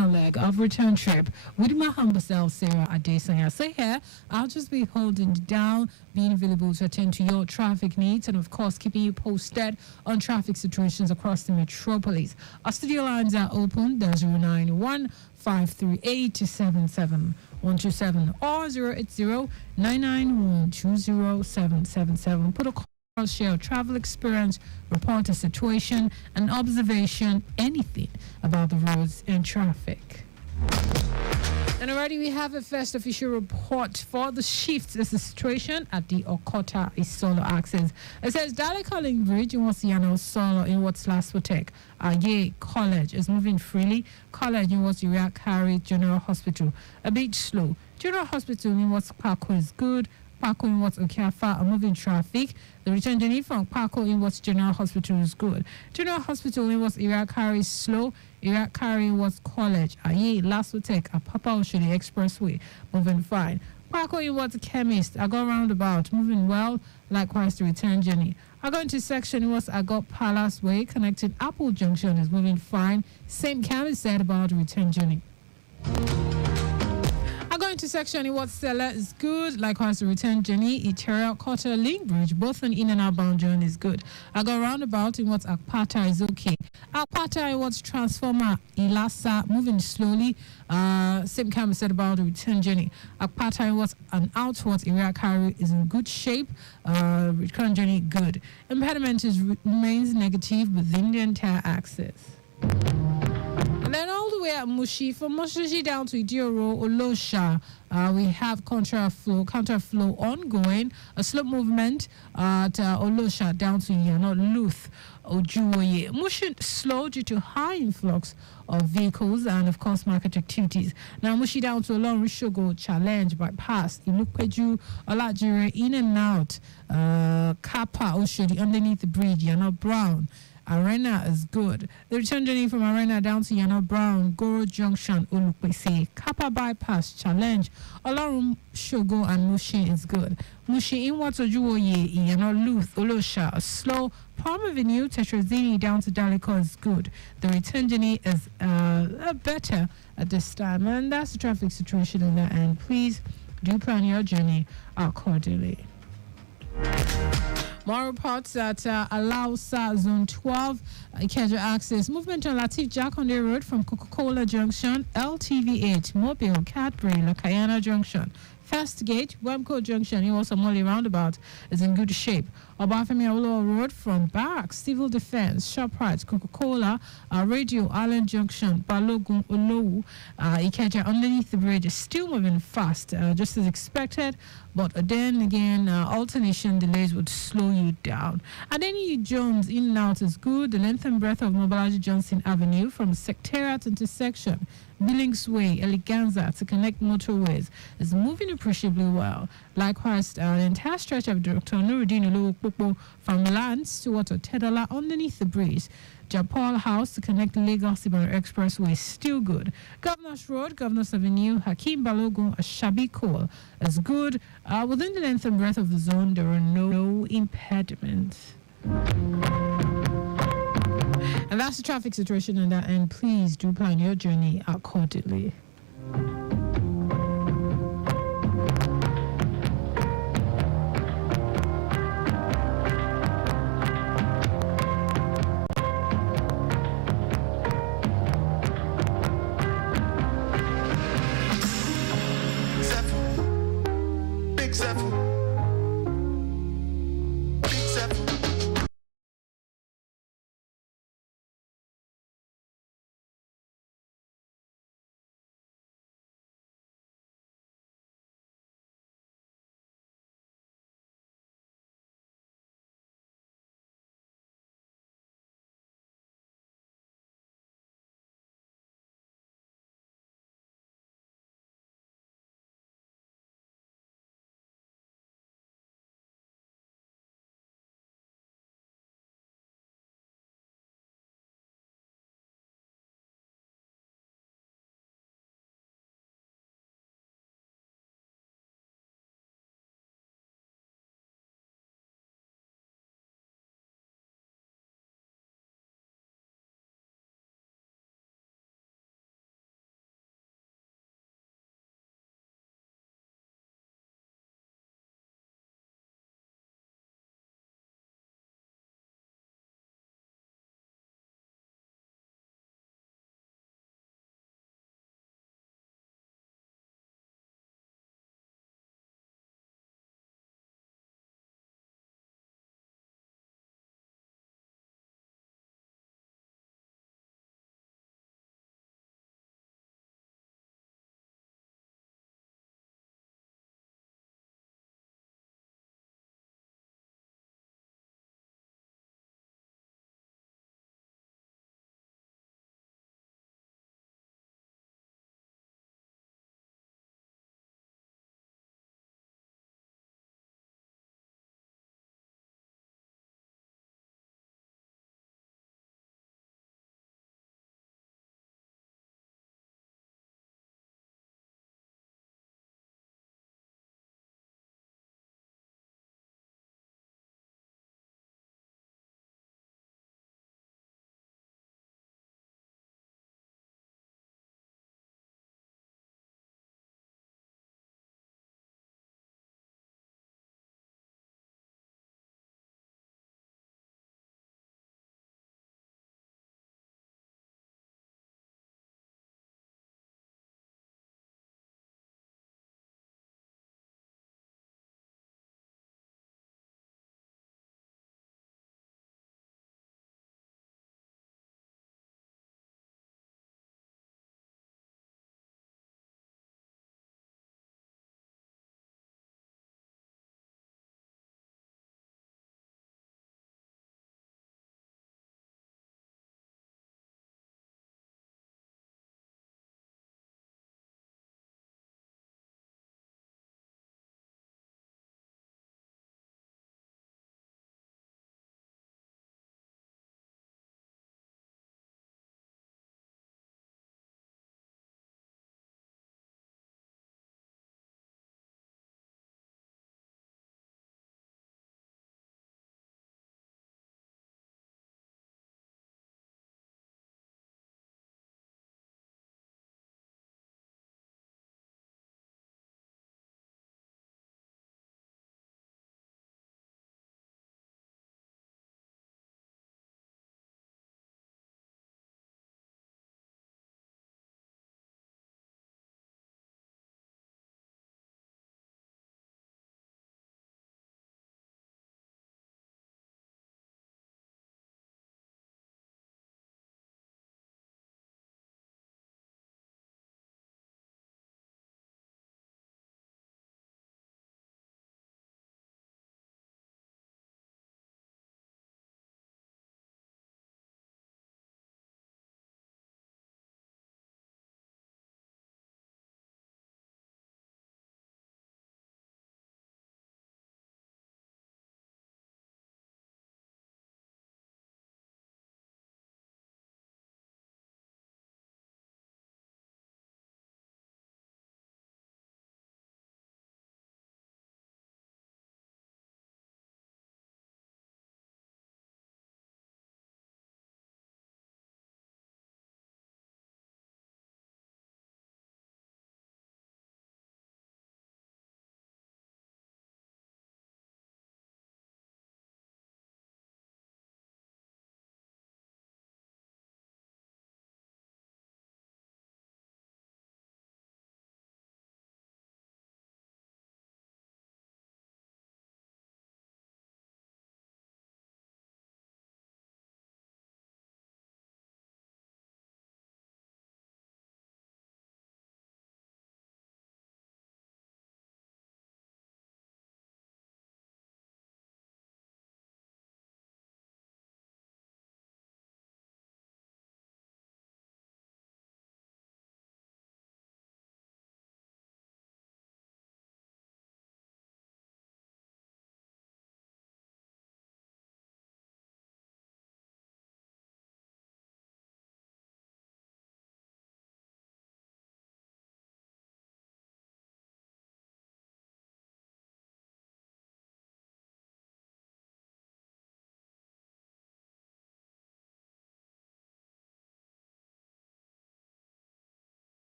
second leg of return trip with my humble self, Sarah Adesanya. So here, I'll just be holding down, being available to attend to your traffic needs, and of course, keeping you posted on traffic situations across the metropolis. Our studio lines are open. There's 091 538 77127 or 080 Put a call, share travel experience, report a situation, an observation, anything about the roads and traffic. And already we have a first official report for the shift. This is the situation at the Okota Isolo axis. It says Dalekaling Bridge in Wasiano Solo in what's last Wotek. College is moving freely. College in what's Carry General Hospital. A bit slow. General Hospital in what's Parko is good. Parko in what's Okiafa are moving traffic. The return journey from Parko in what's General Hospital is good. General Hospital in what's Carry is slow. Carry was college. Last will take a Papa Oshodi Expressway. Moving fine. Parko in what's chemist. I go roundabout. Moving well. Likewise the return journey. I go into section was I got Palace Way. Connecting Apple Junction is moving fine. Same can be said about the return journey. I go into section in what seller is good. Likewise, the return journey, Eteria, Quarter, Link Bridge, both an in and outbound journey is good. I go roundabout in what's Akpata is okay. Akpata in what's Transformer, Ilasa, moving slowly. Same can be said about the return journey. Akpata in what's an outwards area carry is in good shape. Return journey good. Impediment remains negative within the entire axis. And then all the way at Mushi, from Mushi down to Idioro, Olosha, we have counterflow ongoing, a slow movement at Olosha down to Yano, Luth, Ojuoye. Mushi slow due to high influx of vehicles and, of course, market activities. Now, Mushi down to Olon Rishogo Challenge bypass, Ilupeju, Olajire, in and out, Kappa, Oshodi, underneath the bridge, Yano Brown. Arena is good. The return journey from Arena down to Yana Brown, Goro Junction, Ulupese, Kappa Bypass, Challenge, Olarum Shogo and Mushi is good. Mushi in Watojuoye, Yana Luth, Olosha, slow. Palm Avenue, Tetrazini down to Daliko is good. The return journey is better at this time. And that's the traffic situation in that end. Please do plan your journey accordingly. More reports that Alausa Zone 12, Ikeja access. Movement on Latif Jakonde Road from Coca-Cola Junction, LTV8, Mobile, Cadbury, Lakayana Junction. First Gate, Webco Junction, Iwosamoli Roundabout is in good shape. Obafemi Awolowo Road from Barracks, Civil Defense, ShopRite, Coca-Cola, Radio Island Junction, Balogun, Olowu, Ikeja underneath the bridge is still moving fast, just as expected. But then again, alternation delays would slow you down. Adeni Jones in and out is good. The length and breadth of Mobolaji Johnson Avenue from Secretariat intersection, Billings Way, Eleganza to connect motorways is moving appreciably well. Likewise, the entire stretch of Dr. Nuruddin Olowopopo from Lance to Tedala underneath the bridge. Japal House to connect Lagos Ibadan Expressway is still good. Governors Road, Governors Avenue, Hakeem Balogun, Ashabi Cole is good. Within the length and breadth of the zone, there are no impediments. And that's the traffic situation in that end. Please do plan your journey accordingly.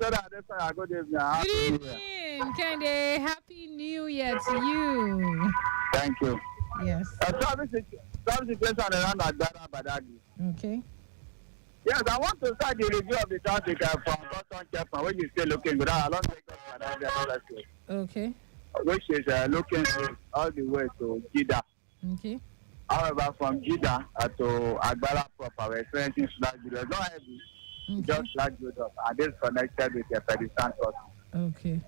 Sarah Adesanya, good evening. Happy Good New Year. evening, Kende. Happy New Year to you. Thank you. Yes. Traffic situation around Agbara Badagi. Okay. Yes, I want to start the review of the traffic from Custom Checkpoint, which is still looking good. Along Lagos Badagi and other states, Okay. which is looking good all the way to Jeddah. Okay. However, from Jeddah to Agbara proper, we're experiencing slack build-up. Not heavy, just slack build-up. And this connected with the pedestrian crossing. Okay.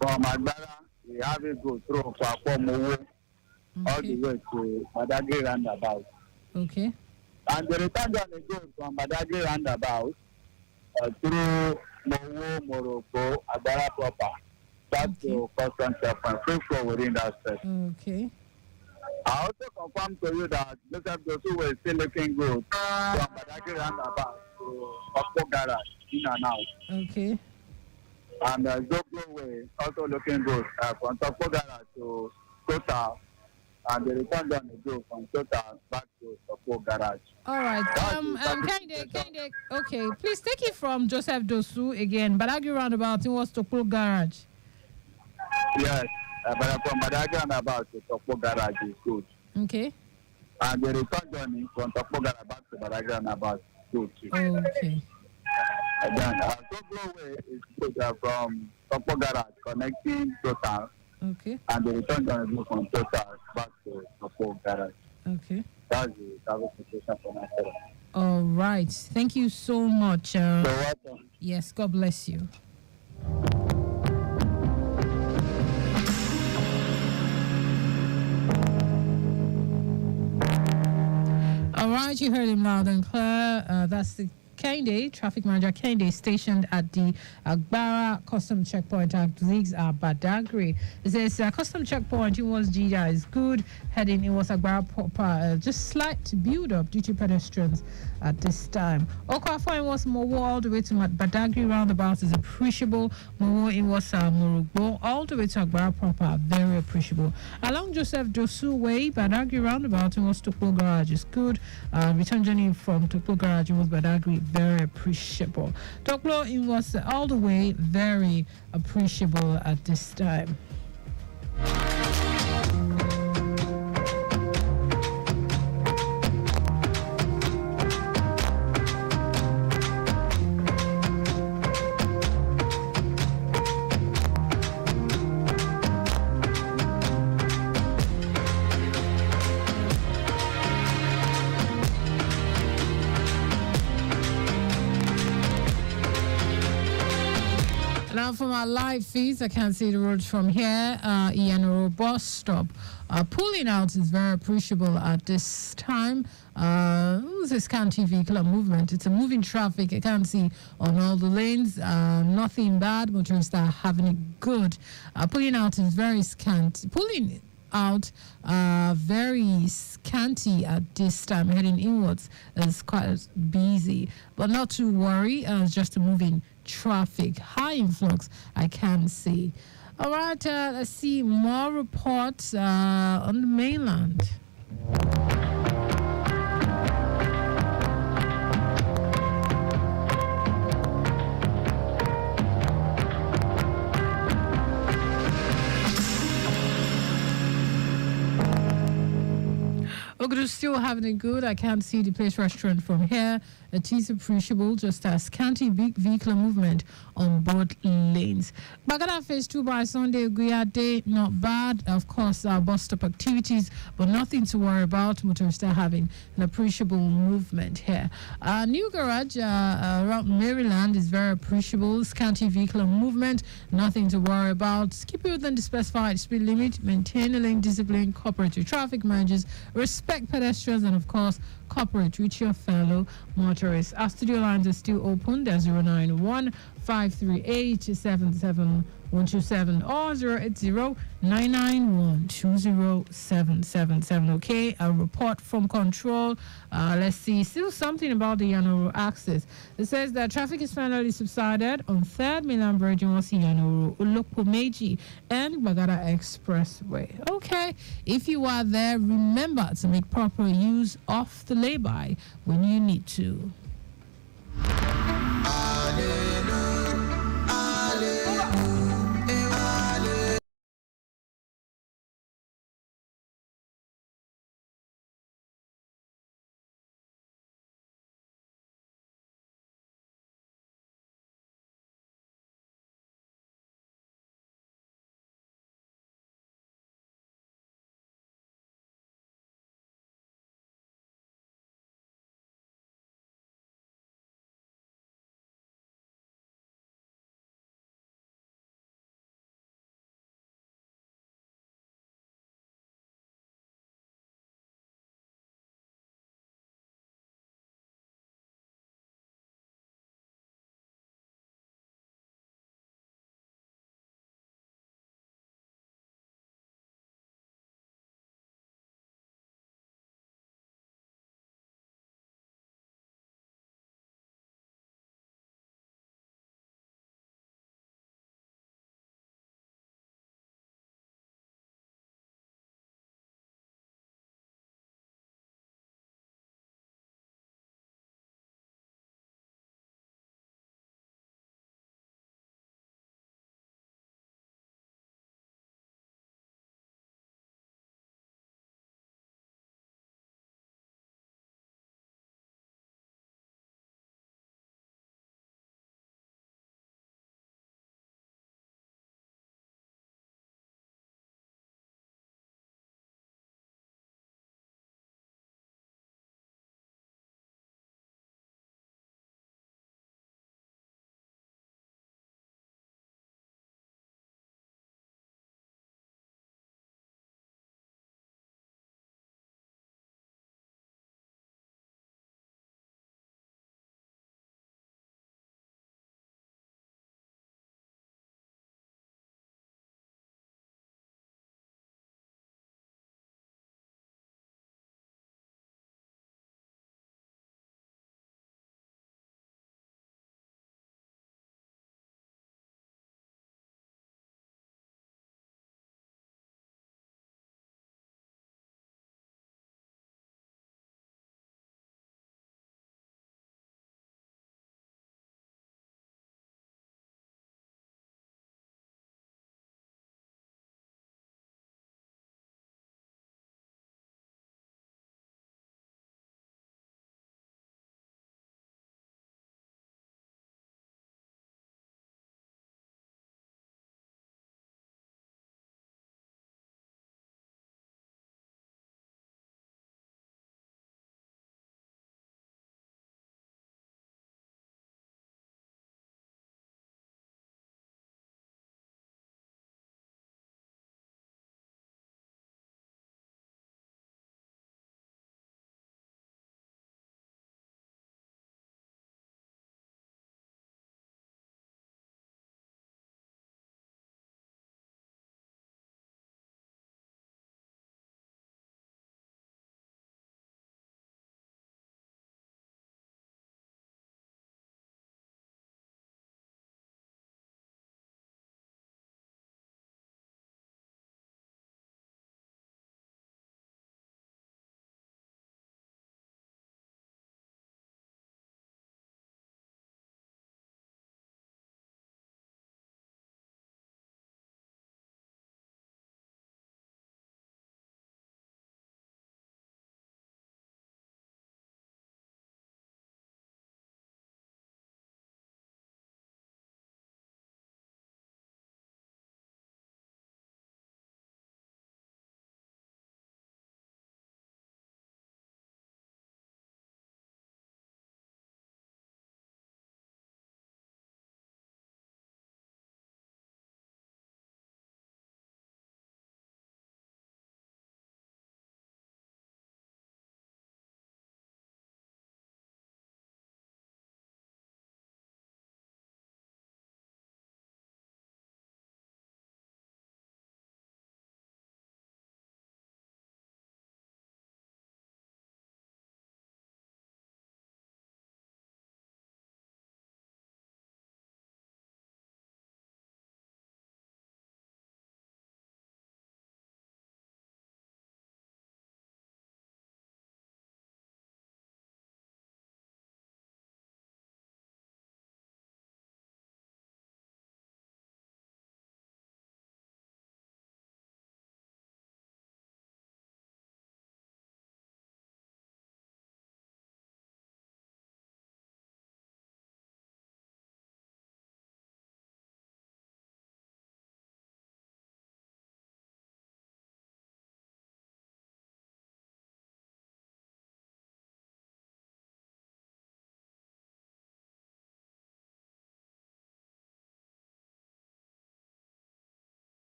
From Agbara, we have it go through Mowo, all the way to Badagry roundabout. Okay. And the return journey goes from Badagry roundabout through Mowo, Morocco, Agbara proper, back to Custom Checkpoint, free flow within that stretch. Okay. I also confirm to you that Joseph Dosu were still looking good from Badagry roundabout to Okpo Garage, in and out. Okay. And Zoglo way also looking good from Okpo Garage to Total. And the return journey go from Total back to Okpo Garage. All right. Kende. Okay. Please take it from Joseph Dosu again. Badagry roundabout in what's Tokpo Garage. Yes. But from Badagry roundabout to Okpo Garage is good. Okay. And the return journey from Okpo Garage back to Badagry roundabout is good too. Okay. And then Zoglo way is good from Okpo Garage connecting Total. Okay. And the return journey go from Total back to Okpo Garage. Okay. That's the travel situation for myself. All right. Thank you so much. You're welcome. Yes. God bless you. All right, you heard him loud and clear. That's the Kende, traffic manager Kende, stationed at the Agbara custom checkpoint at Zigs Badagry. It says custom checkpoint in was Jeddah is good. Heading in was Agbara proper, just slight build up due to pedestrians at this time. Okafor was Mowo all the way to Badagry roundabout is appreciable. Mowo in was Morugbo all the way to Agbara proper, very appreciable. Along Joseph Dosu way, Badagry roundabout in was Tokpo Garage is good. Return journey from Tokpo Garage in was Badagry, very appreciable. Tokpo in was all the way, very appreciable at this time. Now for my live feeds, I can't see the roads from here. Iyanoro bus stop. Pulling out is very appreciable at this time. This scanty vehicular movement. It's a moving traffic. I can't see on all the lanes. Nothing bad. Motorists are having it good. Pulling out is very scant. Pulling out very scanty at this time. Heading inwards is quite busy. But not to worry. It's just a moving traffic. High influx I can see. All right, let's see more reports on the mainland. Ogudu still having it good. I can't see the place restaurant from here. It is appreciable, just a scanty vehicular movement on both lanes. Bagada phase 2 by Sunday, Guya Day, not bad. Of course, bus stop activities, but nothing to worry about. Motorists are having an appreciable movement here. New garage around Maryland is very appreciable. Scanty vehicular movement, nothing to worry about. Keep it within the specified speed limit, maintain the lane discipline, cooperate with traffic managers, respect pedestrians, and of course, cooperate with your fellow motorists. Our studio lines are still open. They're 091-538-77127 or 080-991-20777. Okay, a report from control. Let's see. Still something about the Yanoro axis. It says that traffic is finally subsided on 3rd Milan Bridge in Yanoro, Olopomeji, and Bagada Expressway. Okay, if you are there, remember to make proper use of the lay-by when you need to. Hallelujah.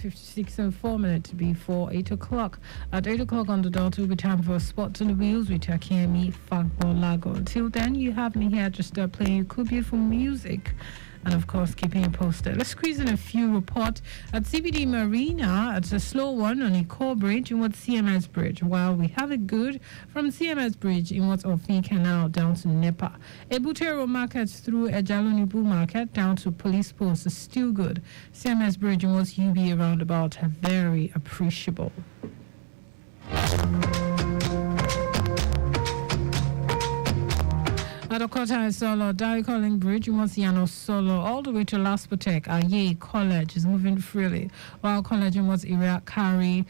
56 and 4 minutes before 8 o'clock. At 8 o'clock on the dot, it will be time for Spot on the Wheels with Akemi Fagbolago. Until then, you have me here just playing you cool, beautiful music. And of course, keeping you posted. Let's squeeze in a few reports. At CBD Marina, it's a slow one on Iko Bridge in what's CMS Bridge, while we have it good from CMS Bridge in what's Ofi Canal down to Nepa. Ebutero Market through Ejalonibu Market down to Police Post is still good. CMS Bridge in what's UB roundabout are very appreciable. Adokota Solo, Dari Calling Bridge, Yano Solo, all the way to Laspotek, Aye College is moving freely. While College in what's Iraq Kari,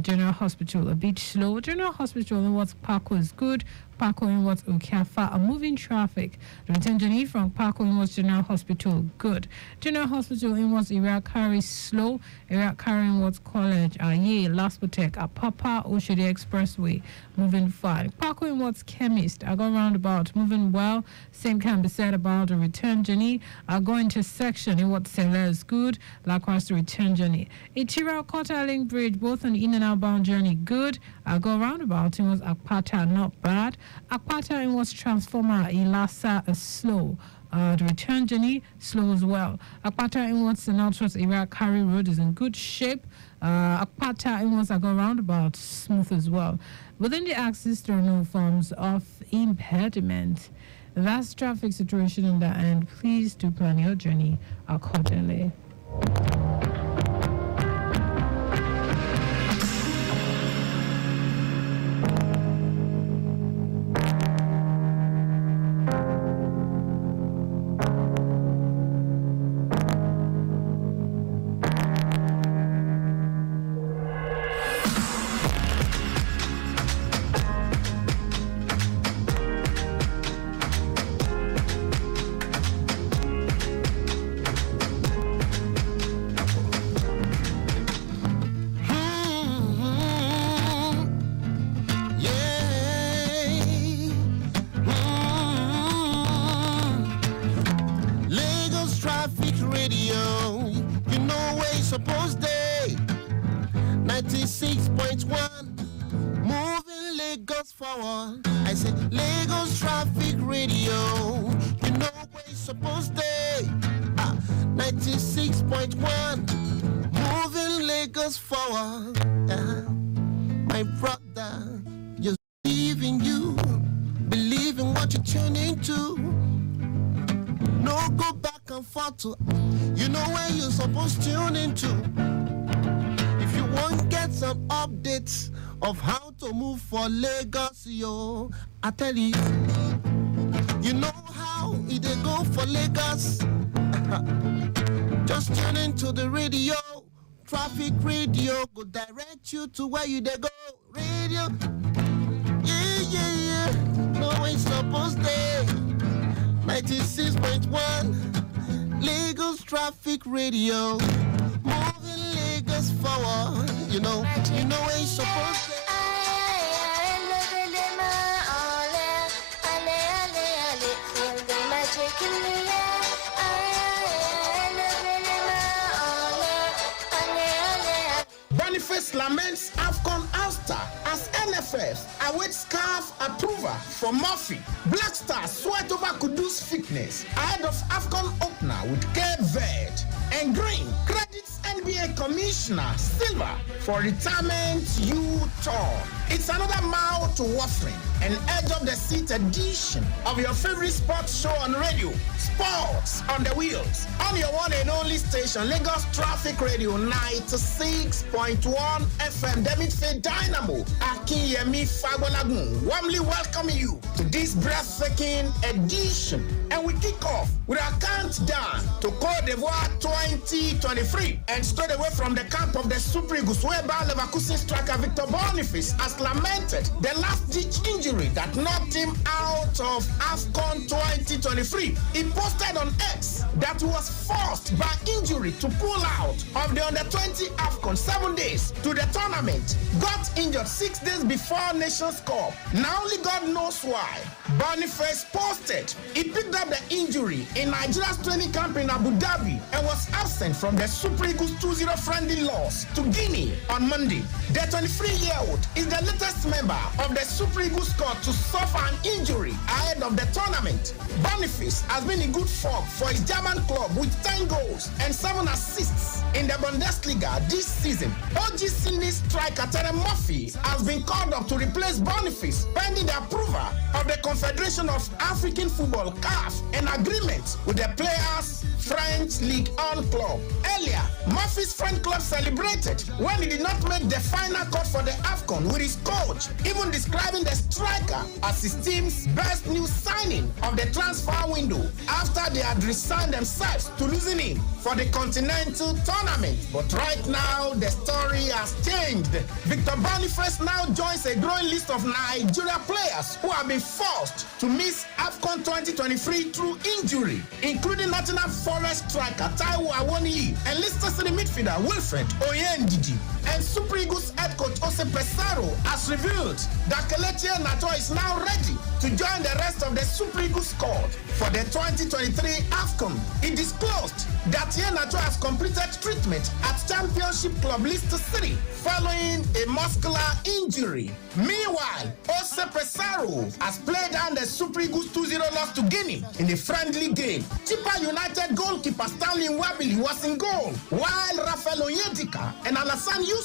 General Hospital, a bit slow. General Hospital in what's Paco is good. Paco in what's Okafa, a moving traffic. The return journey from Paco in what's General Hospital, good. General Hospital in what's Iraq Kari, slow. Iraq Kari in what's College, Aye, Laspotek, Papa, Oshodi Expressway, moving fine. Paco in what's Chemist, I go roundabout, moving well. Same can be said about the return journey. I go intersection in what Seller is good. Likewise, the return journey. Itira Kota Link Bridge, both on in and outbound journey, good. I go roundabout in what's Akpata, not bad. Akpata in what's Transformer, Ilasa is slow. The return journey, slow as well. Akpata in what's the Northwest Iraq Kari Road is in good shape. Akpata in what's I go roundabout, smooth as well. Within the axis, there are no forms of impediment. That's traffic situation on that end. Please do plan your journey accordingly. Supposed day 96.1 moving Lagos forward. I said Lagos Traffic Radio, you know where it's supposed day 96.1 moving Lagos forward. My brother, just believe in you, believe in what you tune into. No go back and forth to, you know where you're supposed to tune into. If you want to get some updates of how to move for Lagos, yo, I tell you, you know how it go for Lagos. Just tune into the radio, Traffic Radio, go direct you to where you they go. Radio, yeah, no way supposed to. 96.1 Lagos Traffic Radio, moving Lagos forward. You know where it's supposed to. Boniface laments AFCON ouster as NFF awaits scarf approval for Murphy. Black Stars sweat over Kudus fitness ahead of AFCON opener with Cape Verde. And Green credits NBA Commissioner Silva for retirement U-turn. It's another mile to watering, an edge of the seat edition of your favorite sports show on radio, Sports on the Wheels, on your one and only station, Lagos Traffic Radio 96.1 FM, Demit Dynamo, Akinyemi Fagbolagun, warmly welcome you to this breathtaking edition. And we kick off with our countdown to Côte d'Ivoire 2023, and straight away from the camp of the Super Eagles, where former Bayer Leverkusen striker Victor Boniface has lamented the last-ditch injury that knocked him out of AFCON 2023. He posted on X that he was forced by injury to pull out of the Under-20 AFCON 7 days to the tournament. Got injured 6 days before Nations Cup. Now only God knows why. Boniface posted he picked up the injury in Nigeria's training camp in Abu Dhabi and was absent from the Super Eagles 2-0 friendly loss to Guinea on Monday. The 23-year-old is the latest member of the Super Eagles squad to suffer an injury ahead of the tournament. Boniface has been in good form for his German club with 10 goals and 7 assists in the Bundesliga this season. OG Sydney striker Terry Murphy has been called up to replace Boniface pending the approval of the Confederation of African Football (CAF) and agreement with the players' French League 1 club. Earlier, Murphy's French club celebrated when he did not make the final cut for the AFCON with his coach, even describing the striker as his team's best new signing of the transfer window after they had resigned themselves to losing him for the Continental Tournament. But right now, the story has changed. Victor Boniface now joins a growing list of Nigeria players who have been forced to miss AFCON 2023 through injury, including Nottingham Forest striker Taiwo Awoniyi and Leicester City midfielder Wilfred Oyendiji. And Super Eagles head coach Ose Pesaro has revealed that Kelechi Iheanacho is now ready to join the rest of the Super Eagles squad for the 2023 AFCON. He disclosed that Iheanacho has completed treatment at Championship club Leicester City following a muscular injury. Meanwhile, Ose Pesaro has played down the Super Eagles 2-0 loss to Guinea in a friendly game. Chippa United goalkeeper Stanley Nwabili was in goal, while Rafael Onyedika and Alassane Yusuf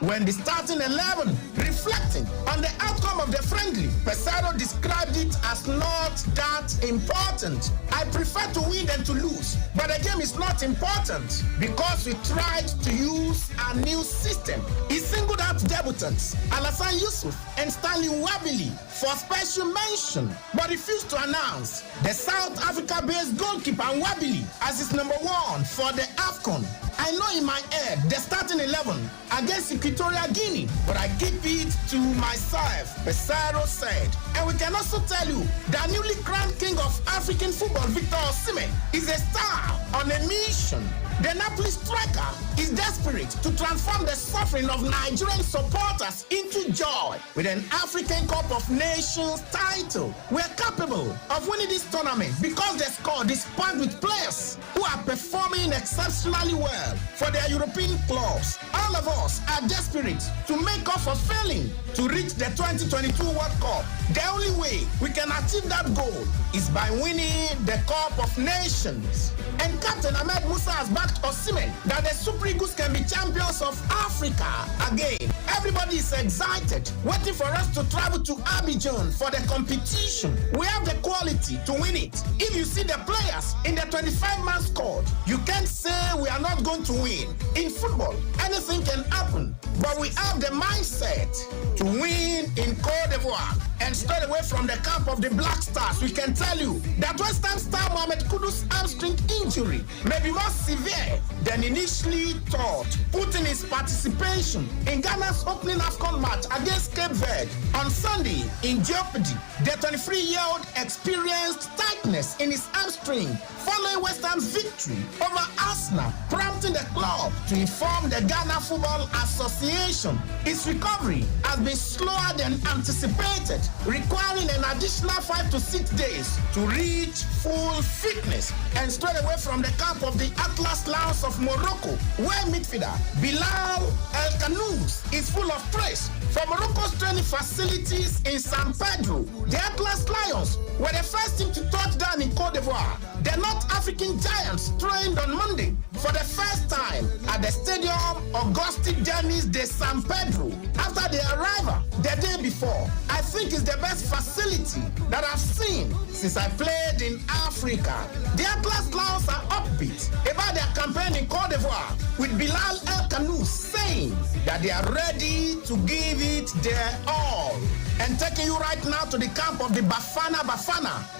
were in the starting 11. Reflecting on the outcome of the friendly, Pesaro described it as not that important. I prefer to win than to lose, but the game is not important because we tried to use a new system. He singled out debutants Alassane Yusuf and Stanley Nwabili for special mention, but refused to announce the South Africa-based goalkeeper Nwabili as his number 1 for the AFCON. I know in my head the starting 11 against Equatorial Guinea, but I keep it to myself, Pesaro said. And we can also tell you that newly crowned king of African football, Victor Osimhen, is a star on a mission. The Napoli striker is desperate to transform the suffering of Nigerian supporters into joy with an African Cup of Nations title. We are capable of winning this tournament because the squad is packed with players who are performing exceptionally well for their European clubs. All of us are desperate to make up for failing to reach the 2022 World Cup. The only way we can achieve that goal is by winning the Cup of Nations. And Captain Ahmed Musa has backed Osimhen that the Super Eagles can be champions of Africa again. Everybody is excited, waiting for us to travel to Abidjan for the competition. We have the quality to win it. If you see the players in the 25-man squad, you can't say we are not going to win. In football, anything can happen, but we have the mindset to win in Côte d'Ivoire. And straight away from the camp of the Black Stars, we can tell you that West Ham star Mohamed Kudus' hamstring injury may be more severe than initially thought, putting his participation in Ghana's opening AFCON match against Cape Verde on Sunday in jeopardy. The 23-year-old experienced tightness in his hamstring following West Ham's victory over Arsenal, prompting the club to inform the Ghana Football Association. His recovery has been slower than anticipated, requiring an additional 5 to 6 days to reach full fitness. And straight away from the camp of the Atlas Lions of Morocco, where midfielder Bilal El Kanous is full of praise for Morocco's training facilities in San Pedro. The Atlas Lions were the first team to touch down in Côte d'Ivoire. The North African Giants trained on Monday for the first time at the Stadium Auguste Denis de San Pedro after their arrival the day before. I think it's the best facility that I've seen since I played in Africa. The Atlas Lions are upbeat about their campaign in Côte d'Ivoire, with Bilal El Kanous saying that they are ready to give it their all. And taking you right now to the camp of the Bafana,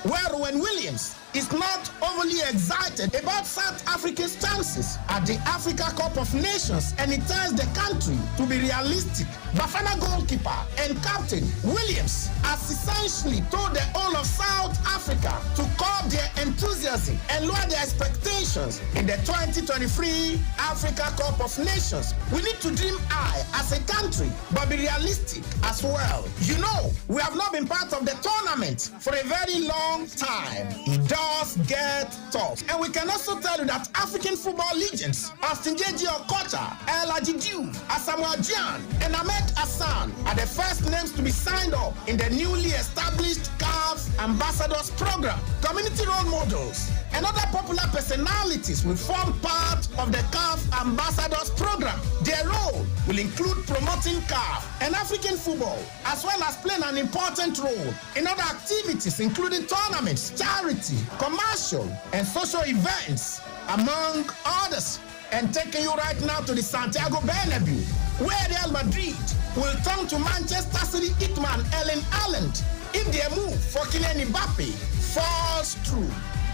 where Rowan Williams is not overly excited about South Africa's chances at the Africa Cup of Nations, and it tells the country to be realistic. Bafana goalkeeper and captain Williams has essentially told the whole of South Africa to curb their enthusiasm and lower their expectations in the 2023 Africa Cup of Nations. We need to dream high as a country, but be realistic as well. You know, we have not been part of the tournament for a very long time. It does get tough. And we can also tell you that African football legends, Austin J.J. Okocha, El Hadji, Asamoah Gyan, and Ahmed Hassan are the first names to be signed up in the newly established CAF Ambassadors Program. Community role models and other popular personalities will form part of the CAF Ambassadors Program. Their role will include promoting CAF and African football, as well as playing an important role in other activities, including tournaments, charity, commercial, and social events, among others. And taking you right now to the Santiago Bernabeu, where Real Madrid will turn to Manchester City hitman Erling Haaland if their move for Kylian Mbappe falls through.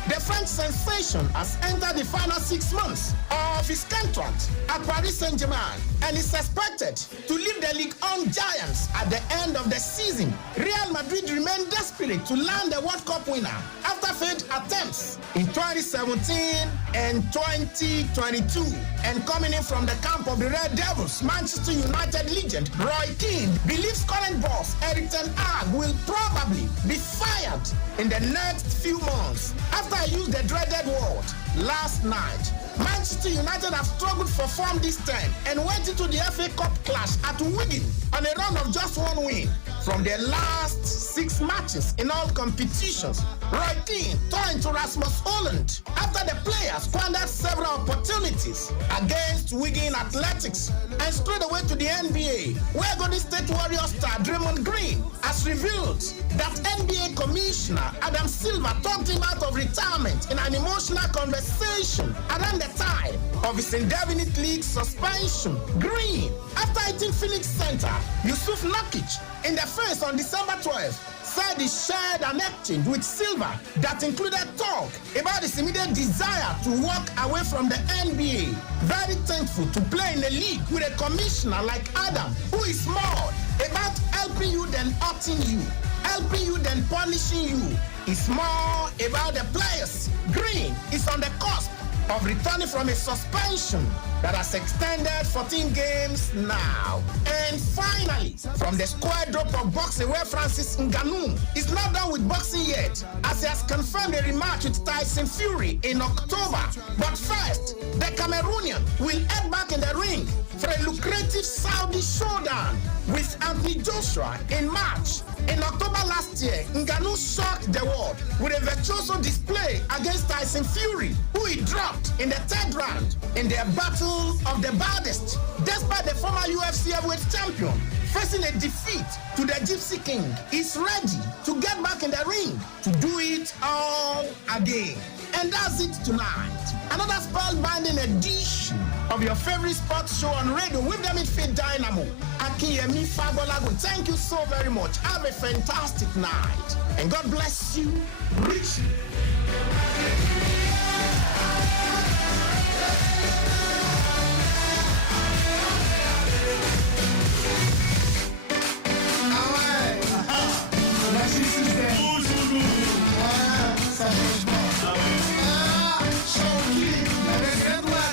The French sensation has entered the final 6 months of his contract at Paris Saint-Germain and is expected to leave the Ligue 1 giants at the end of the season. Real Madrid remain desperate to land the World Cup winner after failed attempts in 2017 and 2022. And coming in from the camp of the Red Devils, Manchester United legend Roy Keane believes current boss Erik ten Hag will probably be fired in the next few months. After I used the dreaded word last night, Manchester United have struggled for form this time and went into the FA Cup clash at Wigan on a run of just 1 win from their last 6 matches in all competitions. Roy Keane turned to Rasmus Haaland after the players squandered several opportunities against Wigan Athletics and straight away to the NBA, where Golden State Warriors star Draymond Green has revealed that NBA Commissioner Adam Silver talked him out of retirement in an emotional conversation around the time of his indefinite league suspension. Green, after hitting Phoenix center Yusuf Nurkic in the face on December 12th, said he shared an exchange with Silver that included talk about his immediate desire to walk away from the NBA. Very thankful to play in a league with a commissioner like Adam, who is more about helping you than hurting you, helping you than punishing you. It's more about the players. Green is on the cusp of returning from a suspension that has extended 14 games now. And finally, from the square drop of boxing where Francis Ngannou is not done with boxing yet, as he has confirmed a rematch with Tyson Fury in October. But first, the Cameroonian will head back in the ring for a lucrative Saudi showdown with Anthony Joshua in March. In October last year, Ngannou shocked the world with a virtuoso display against Tyson Fury, who he dropped in the 3rd round in their battle of the baddest, despite the former UFC heavyweight champion facing a defeat to the Gypsy King. He's ready to get back in the ring to do it all again. And that's it tonight. Another spellbinding edition of your favorite sports show on radio with the Midfield Dynamo. Akinyemi Fagolago, thank you so very much. Have a fantastic night. And God bless you richly.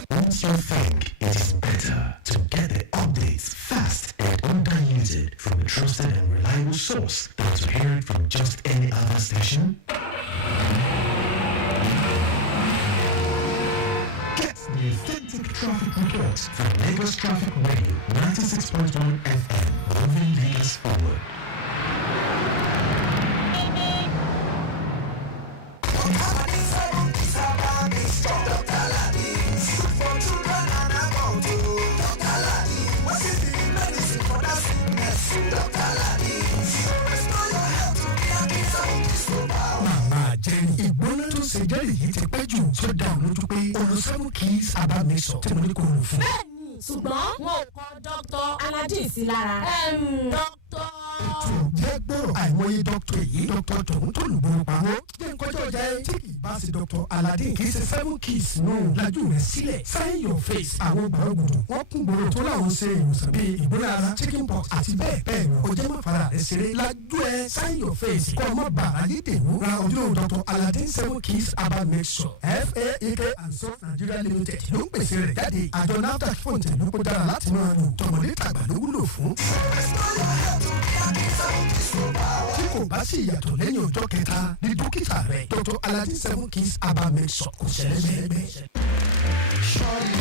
Once you think it is better to get the updates fast and undiluted from a trusted and reliable source than to hear it from just any other station? Get the authentic traffic reports from Lagos Traffic Radio 96.1 FM, moving leaders forward. Èyí ti pẹ́ jù tó dá òun lójú pé olùsọ́mù keys abamisọ̀ tí mo ní kò lù fún. Bẹ́ẹ̀ni, ṣùgbọ́n wọn ò kọ Dr. Aladdin sí lára. Dr. jẹ́ gbọ́rọ̀ àìmọye dọ́kítọ̀ èyí dọ́kítọ̀ tọ̀hún tó lùgbòrò pamọ́. jẹ́ nkọ́jọ́ jẹ́ tí kì í bá ṣe dọ́kítọ̀ Aladdin kì í ṣe 7 keys nù. lajú rẹ̀ sílẹ̀ sign your face. àwọn gbọ̀rọ̀gbọ̀dọ̀ wọ́n kún gbòòrò tó láwọn ṣe ìwòsàn bíi ìgbónára chicken pox àti bẹ́ẹ̀ bẹ́ẹ̀ lọ. o jẹ́ má fara rẹ̀ ṣeré. lajú ẹ sign your face. kọ́ ọmọ bàrà yé dèwú. ra ojúlówó dọ́kítọ̀ Aladdin 7 keys herbal mixture. FAAK and Sons Nigeria Limited ló ń pèsè rẹ̀ jáde. àjọ NAFDAC fún ìtẹ̀lú kó dára láti máa lò. tọmọdé tàgbà ló wúlò fún. tí kò bá sí ìyàtọ̀ lẹ́yìn ọjọ́ kẹta ní dókítà rẹ̀ Dr. Aladdin 7 keys herbal mixture kò ṣẹlẹ̀ lẹ́gbẹ́. Shorty,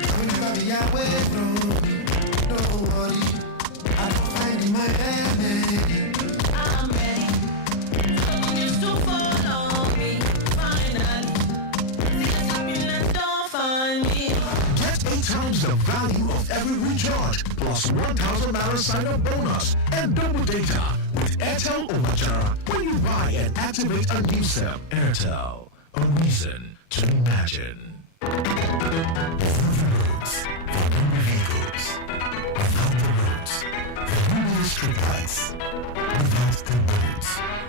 don't ever be away from me. Don't worry, I don't find in my remedy. I'm ready. Someone used to follow me. Finally, this happiness don't find me. Get 8 times the value of every recharge plus 1,000 naira sign-up bonus and double data with Airtel Omachara when you buy and activate a new SIM. Airtel, a reason to imagine. Without the roads, for new vehicles. Without the roads, for new street lights. Without the roads,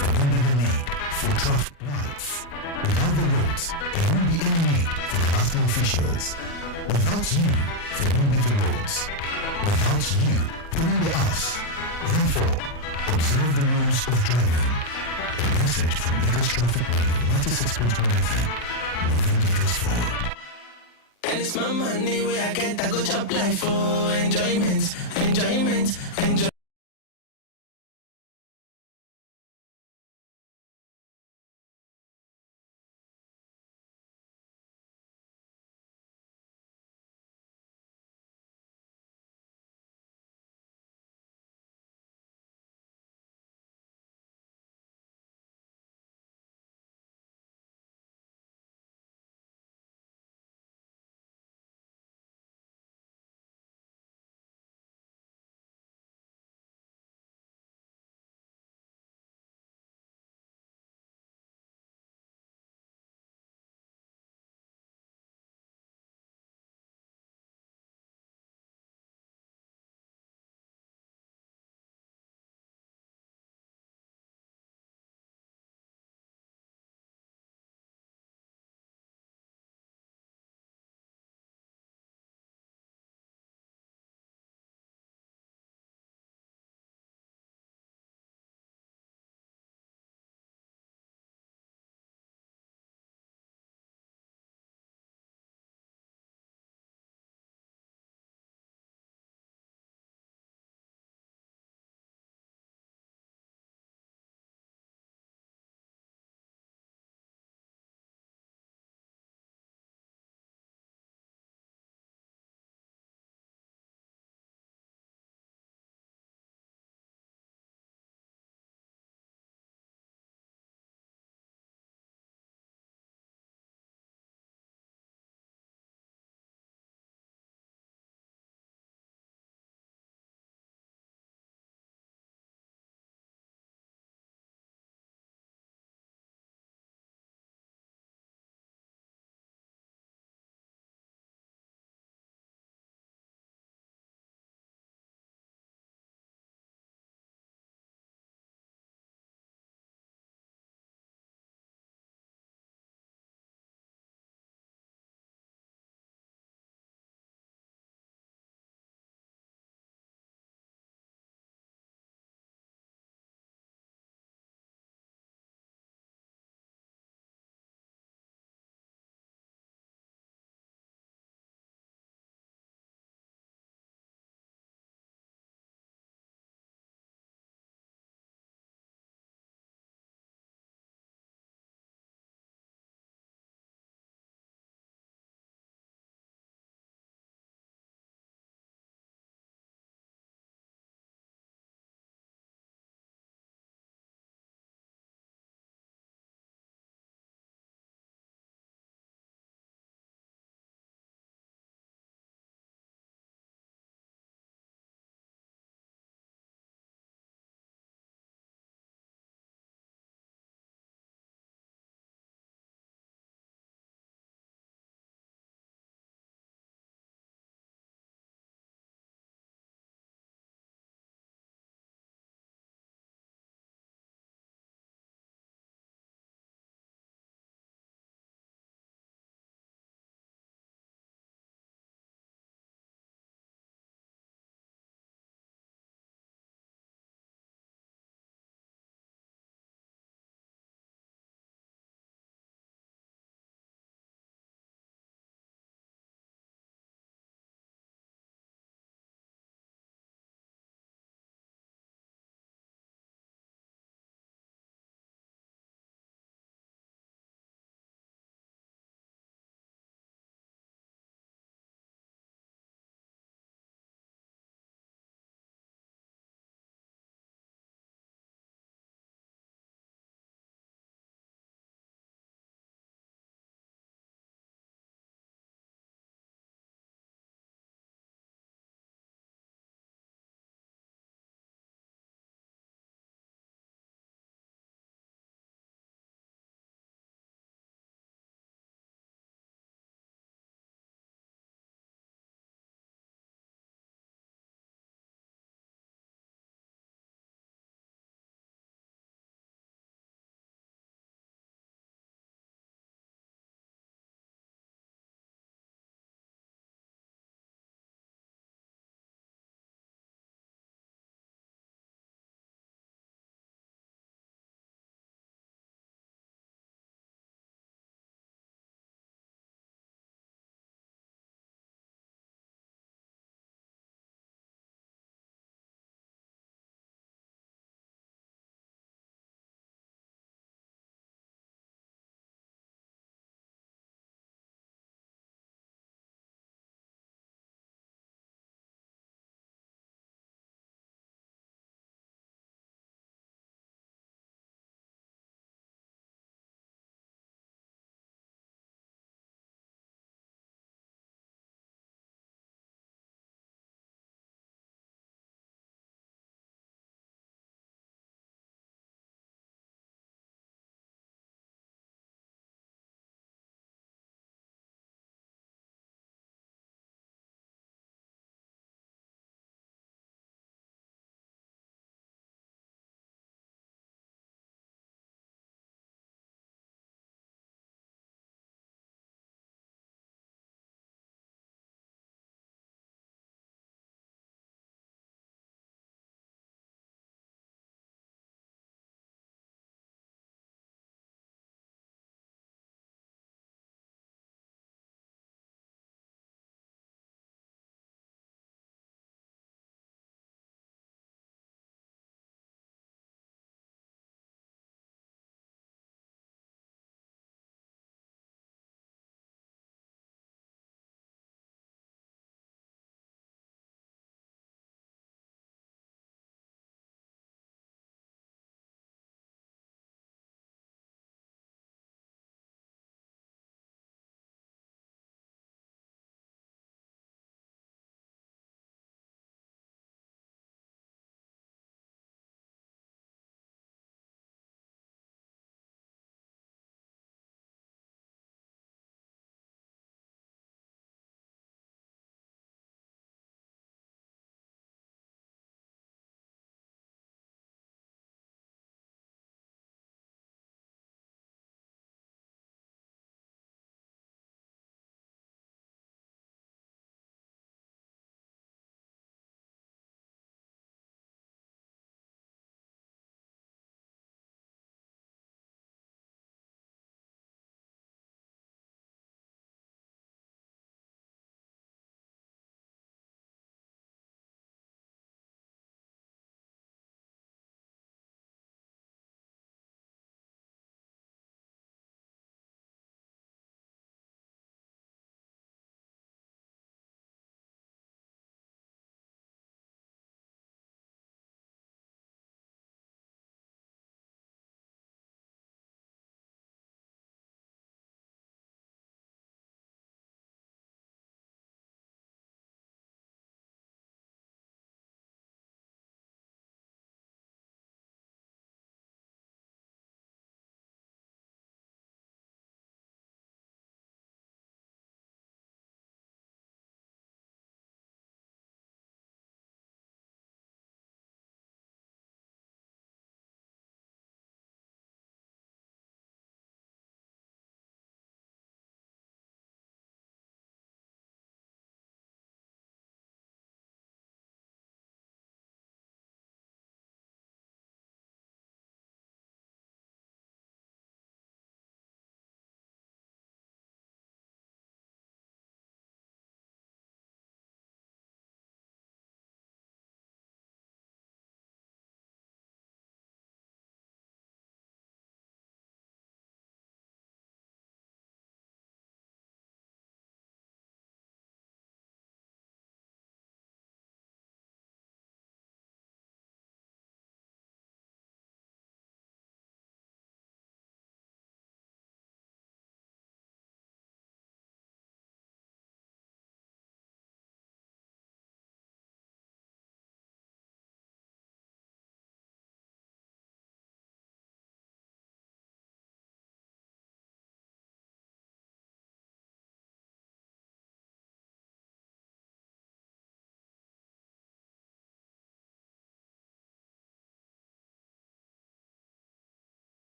for the need for traffic lights. Without the roads, there won't be any need for hospital officials. Without you, there won't be the roads. Without you, there won't be us. Therefore, observe the rules of driving. A message from Lagos Traffic Radio 96.1 FM. Moving Lagos forward. And it's my money where I get, I go chop life for enjoyment, enjoyment, enjoyment.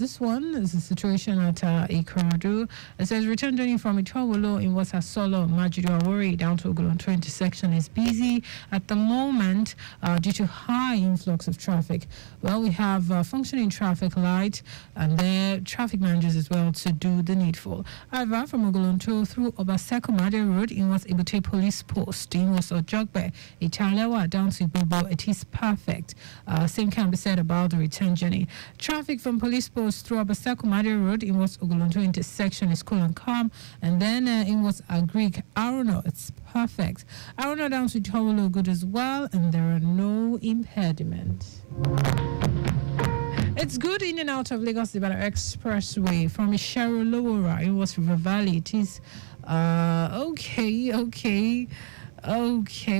this one is a situation at Ikorodu. It says return journey from Itawolo in Wasasolo, Majidu Awori down to Ogolonto intersection is busy at the moment due to high influx of traffic. Well, we have functioning traffic light and there traffic managers as well to do the needful. However, from Ogolonto through Obaseko Made Road in was Ibute Police Post in was Ojogbe, Italewa down to Ibobo, it is perfect. Same can be said about the return journey. Traffic from Police Post through Obaseko Made Road in was Ogolonto intersection is cool and calm, and then in was Agric Arono, it's perfect. Arono down to Towolo good as well, and there are no impediments. It's good in and out of Lagos Ibadan Expressway from Ishero Lowora. It was River Valley. It is okay.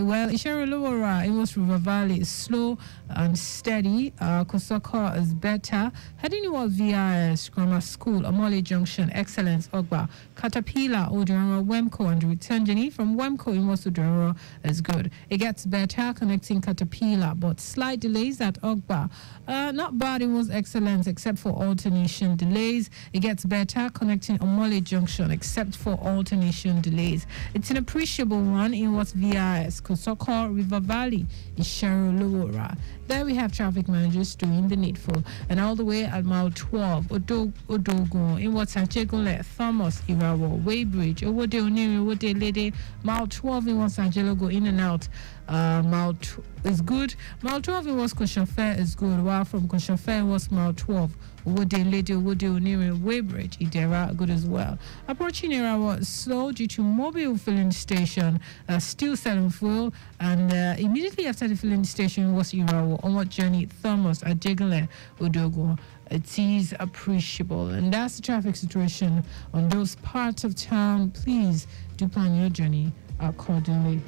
Well, Ishero Lowora, it was River Valley. It's slow and steady. Kosoko is better. Heading towards VIS Grammar School, Amole Junction, Excellence, Ogba, Caterpillar, Odororo, Wemco, and return journey from Wemco in Odororo is good. It gets better connecting Caterpillar, but slight delays at Ogba. Not bad, it was excellent except for alternation delays. It gets better connecting Omole Junction except for alternation delays. It's an appreciable one in what's VIS, Kosoko, River Valley, Ishero Lowora. There we have traffic managers doing the needful. And all the way at mile 12, Odogo, in what's Ajegole, Thomas, Irawo, Weybridge, Owode Oniri, Owode Lede, mile 12 in what's Ajelo go in and out. Mile is good. Mile 12 in what's Koshofe is good. While from Koshofe in what's mile 12. Owode Lede, Owode Oniri, Weybridge, Idera, good as well. Approaching Irawo slow due to mobile filling station, still selling fuel, and immediately after the filling station was Irawo. On what journey? Thomas, Ajegole, Odogo. It is appreciable, and that's the traffic situation on those parts of town. Please do plan your journey accordingly.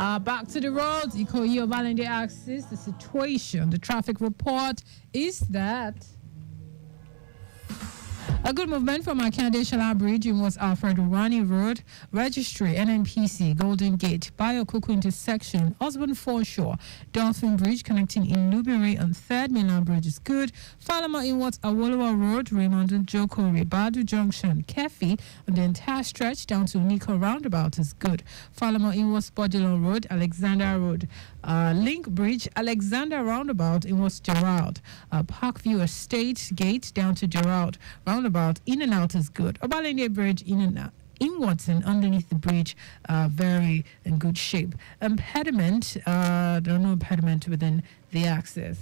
Back to the roads. Ikoyi Obalende asks the situation. The traffic report is that a good movement from Akande Shala Bridge in West Alfred Rani Road, Registry, NNPC, Golden Gate, Bayokuku intersection, Osborne Foreshore, Dolphin Bridge connecting in Newbury and 3rd Mainland Bridge is good. Falama in West Awolowo Road, Raymond and Joko, Badu Junction, Kefi, and the entire stretch down to Nico Roundabout is good. Falama in West Bodilon Road, Alexander Road, Link Bridge, Alexander Roundabout in West Gerald, Parkview Estate Gate down to Gerald Roundabout, in and out is good. Obalende Bridge in and out. Inwards and underneath the bridge, very in good shape. Impediment, there are no impediment within the axis.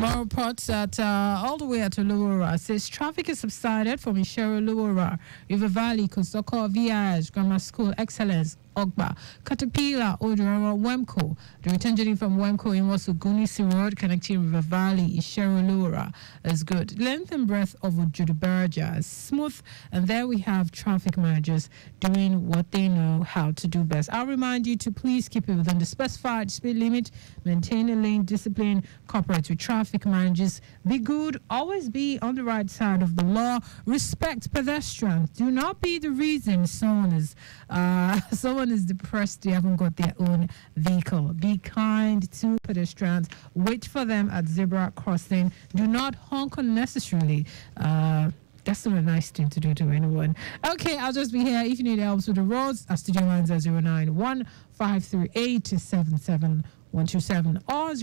More reports that all the way at Oluwara says traffic is subsided from Ishero Oluwara, River Valley, Kosoko, VIS, Grammar School, Excellence, Ogba, Caterpillar, Odorama, Wemco. The return journey from Wemco in Wasugunisi Road connecting River Valley, Ishero Oluwara is good. Length and breadth of Ojuduberja is smooth, and there we have traffic managers doing what they know how to do best. I'll remind you to please keep it within the specified speed limit, maintain a lane discipline, cooperate with traffic managers, be good, always be on the right side of the law, respect pedestrians. Do not be the reason someone is depressed, they haven't got their own vehicle. Be kind to pedestrians, wait for them at zebra crossing, do not honk unnecessarily. That's not a nice thing to do to anyone. Okay, I'll just be here. If you need help with the roads, our studio lines are 091-538-77127 or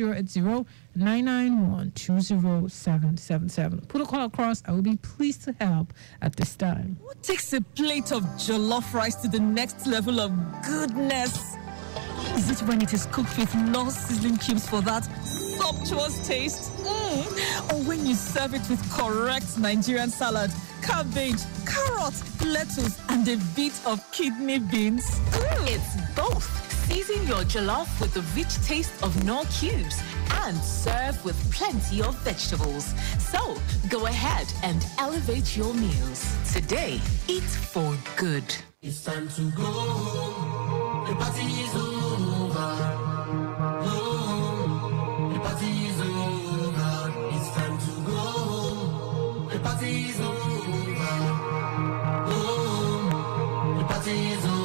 080-991-20777. Put a call across. I will be pleased to help at this time. What takes a plate of jollof rice to the next level of goodness? Is it when it is cooked with no sizzling cubes for that sumptuous taste? Or when you serve it with correct Nigerian salad, cabbage, carrot, lettuce, and a bit of kidney beans? It's both. Season your jollof with the rich taste of Knorr cubes and serve with plenty of vegetables. So go ahead and elevate your meals. Today, eat for good. It's time to go home. The party is over. Home. The party is over. It's time to go home. The party is over. Home. The party is over.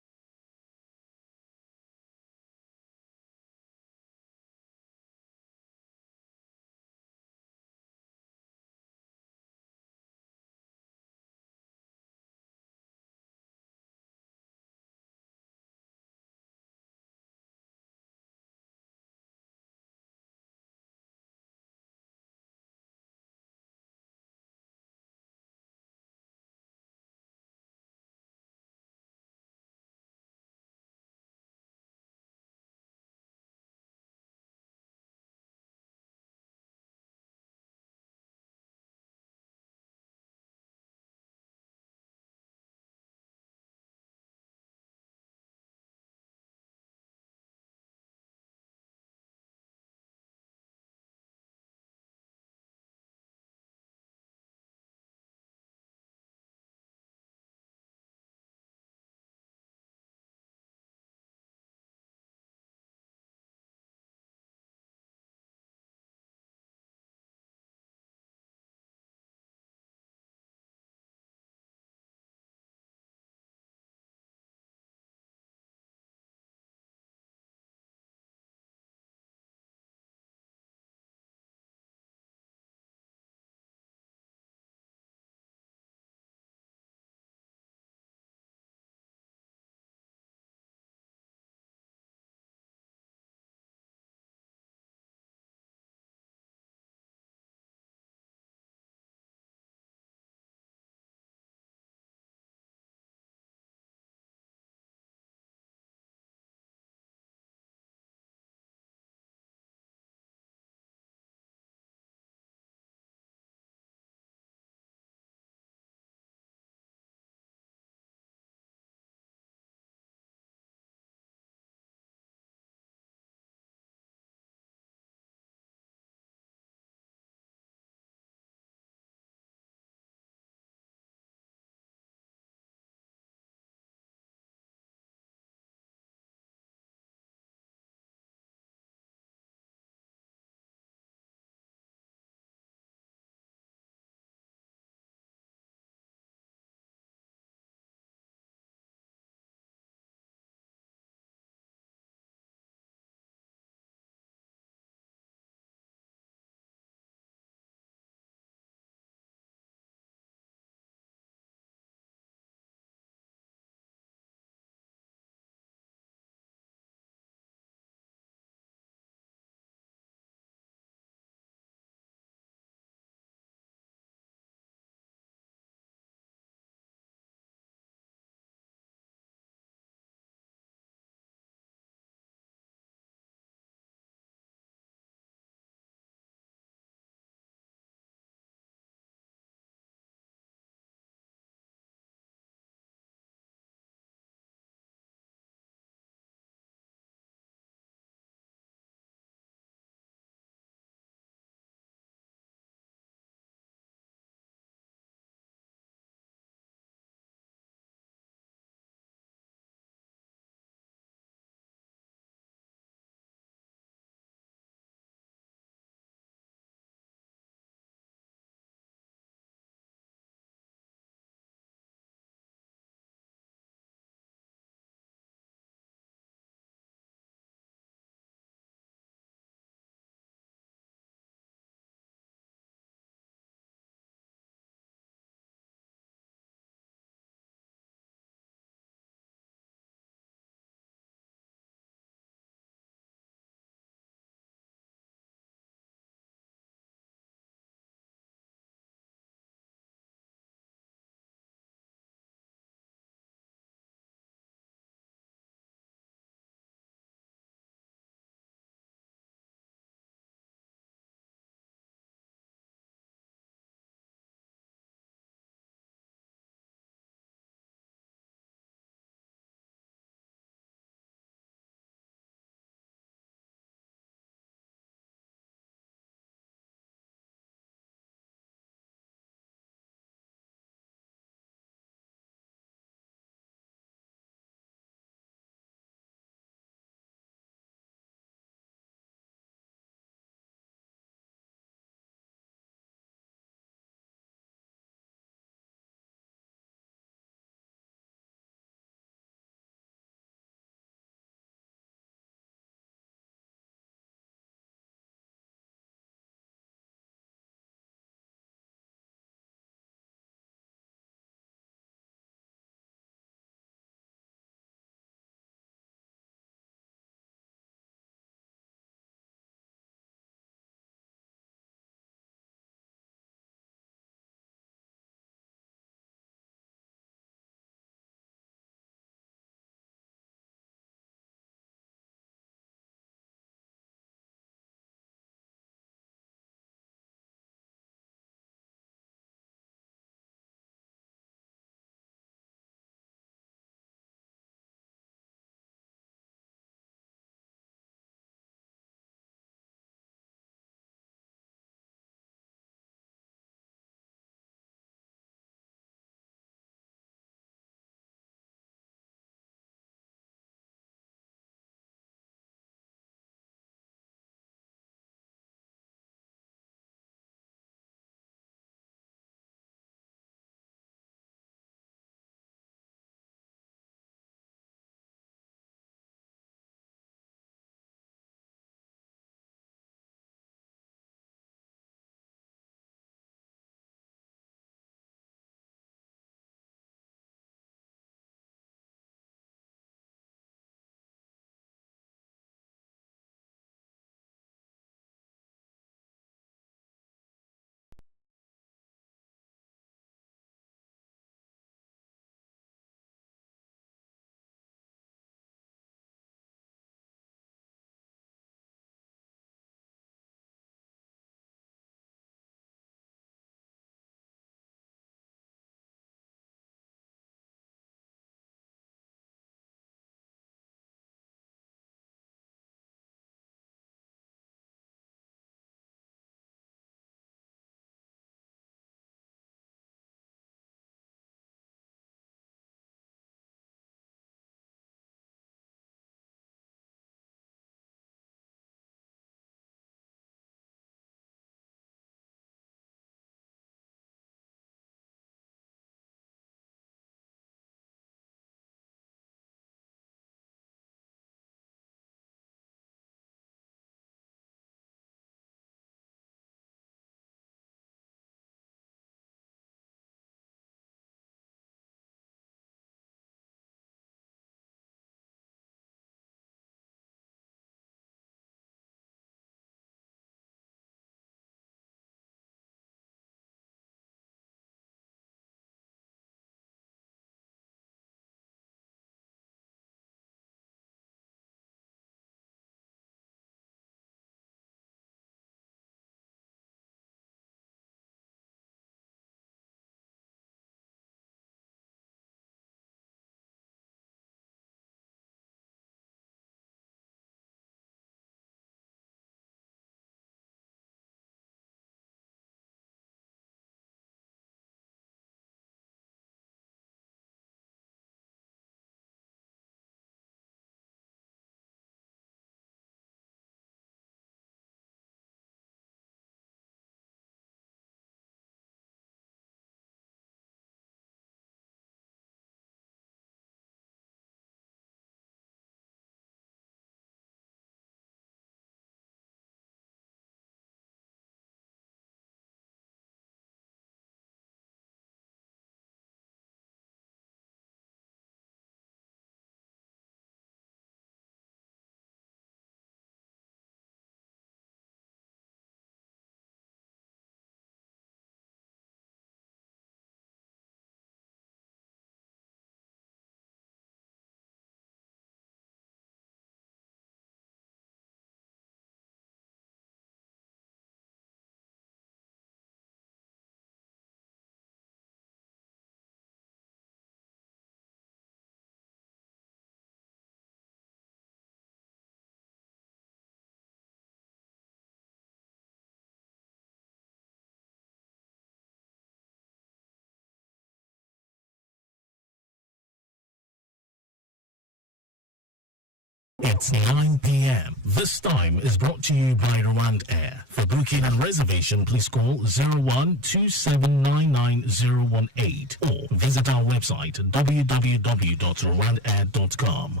It's 9 p.m. This time is brought to you by Rwand Air. For booking and reservation, please call 0127999018 or visit our website www.rwandair.com.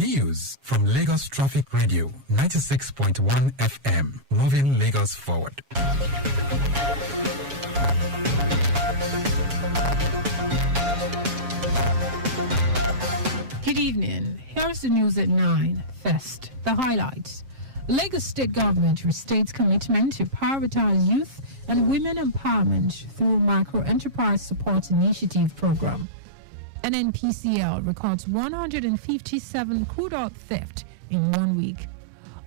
News from Lagos Traffic Radio 96.1 FM, moving Lagos forward. Good evening. Here's the news at 9. First, the highlights. Lagos State Government restates commitment to prioritize youth and women empowerment through Micro-Enterprise Support Initiative Program. NNPCL records 157 crude oil theft in 1 week.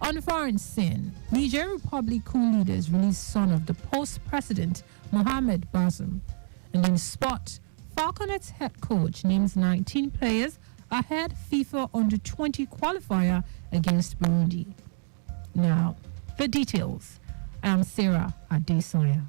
On foreign scene, Niger Republic coup leaders release son of the post-president Mohamed Bazoum. And in sport, Falconets head coach names 19 players ahead FIFA Under-20 qualifier against Burundi. Now, the details. I'm Sarah Adesanya.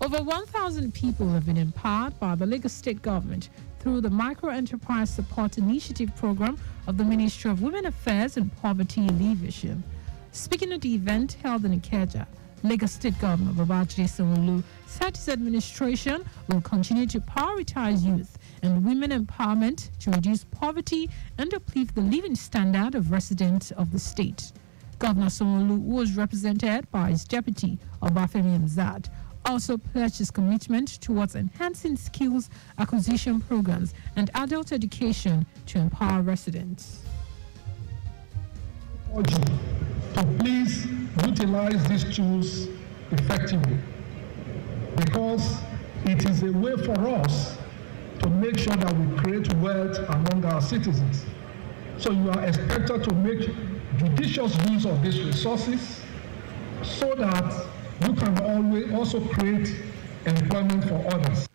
Over 1,000 people have been empowered by the Lagos State Government through the Micro-Enterprise Support Initiative Program of the Ministry of Women Affairs and Poverty Alleviation. Speaking at the event held in Ikeja, Lagos State Governor Babajide Sanwo-Olu said his administration will continue to prioritize youth and women empowerment to reduce poverty and uplift the living standard of residents of the state. Governor Sanwo-Olu was represented by his deputy, Obafemi Hamzat, also pledged his commitment towards enhancing skills acquisition programs and adult education to empower residents. To please utilize these tools effectively, because it is a way for us to make sure that we create wealth among our citizens. So you are expected to make judicious use of these resources so that you can always also create employment for others.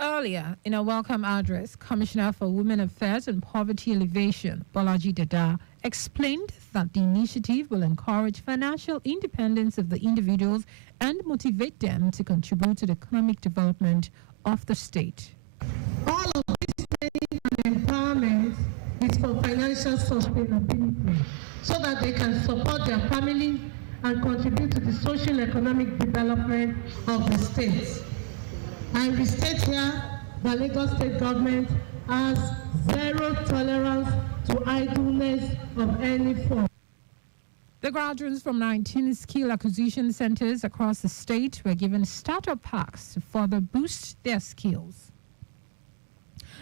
Earlier, in a welcome address, Commissioner for Women Affairs and Poverty Alleviation, Bolaji Dada, explained that the initiative will encourage financial independence of the individuals and motivate them to contribute to the economic development of the state. All of this training and empowerment is for financial sustainability so that they can support their families and contribute to the social economic development of the state. I restate here the Lagos State Government has zero tolerance to idleness of any form. The graduates from 19 skill acquisition centers across the state were given startup packs to further boost their skills.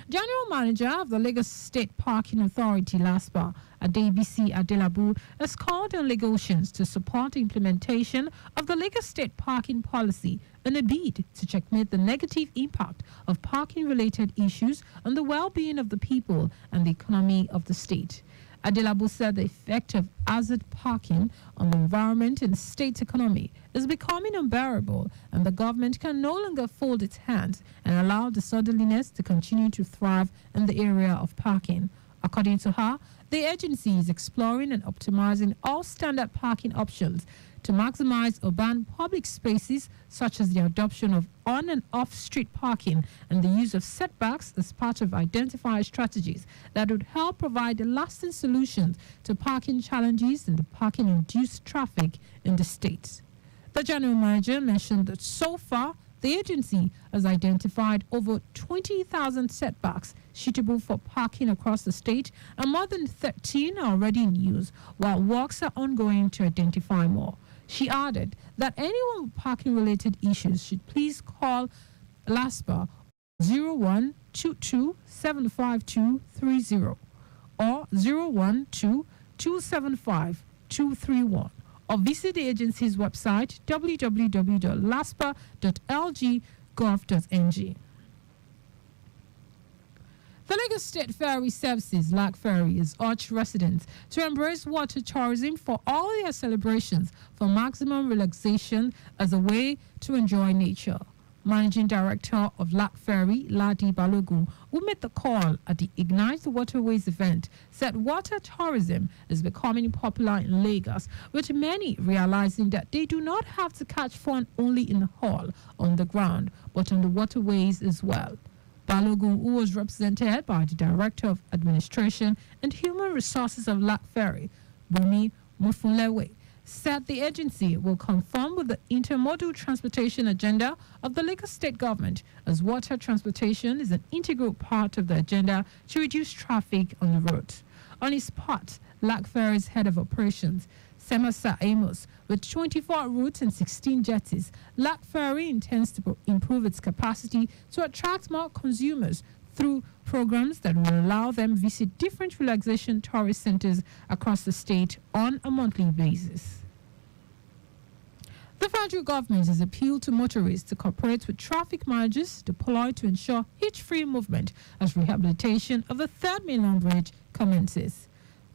General Manager of the Lagos State Parking Authority, LASTMA, Adebisi Adelabu, has called on Lagosians to support the implementation of the Lagos State parking policy in a bid to checkmate the negative impact of parking-related issues on the well-being of the people and the economy of the state. Adelabu said the effect of hazard parking on the environment and state economy is becoming unbearable, and the government can no longer fold its hands and allow disorderliness to continue to thrive in the area of parking. According to her, the agency is exploring and optimizing all standard parking options to maximize urban public spaces, such as the adoption of on and off street parking and the use of setbacks as part of identified strategies that would help provide lasting solutions to parking challenges and the parking induced traffic in the state. The general manager mentioned that so far the agency has identified over 20,000 setbacks suitable for parking across the state, and more than 13 are already in use, while works are ongoing to identify more. She added that anyone with parking-related issues should please call LASTMA 0122-752-30 or 012-275-231, or visit the agency's website www.laspa.lg.gov.ng. The Lagos State Ferry Services, LAG Ferry, has urged residents to embrace water tourism for all their celebrations for maximum relaxation as a way to enjoy nature. Managing Director of LAG Ferry, Ladi Balogun, who made the call at the Ignite the Waterways event, said water tourism is becoming popular in Lagos, with many realizing that they do not have to catch fun only in the hall on the ground, but on the waterways as well. Balogun, who was represented by the Director of Administration and Human Resources of Lac Ferry, Bumi Mofunlewe, said the agency will conform with the intermodal transportation agenda of the Lagos State government, as water transportation is an integral part of the agenda to reduce traffic on the roads. On his part, Lac Ferry's head of operations, Semasa Amos, with 24 routes and 16 jetties, Lac Ferry intends to improve its capacity to attract more consumers through programs that will allow them visit different relaxation tourist centers across the state on a monthly basis. The federal government has appealed to motorists to cooperate with traffic managers deployed to ensure hitch-free movement as rehabilitation of the third mainland bridge commences.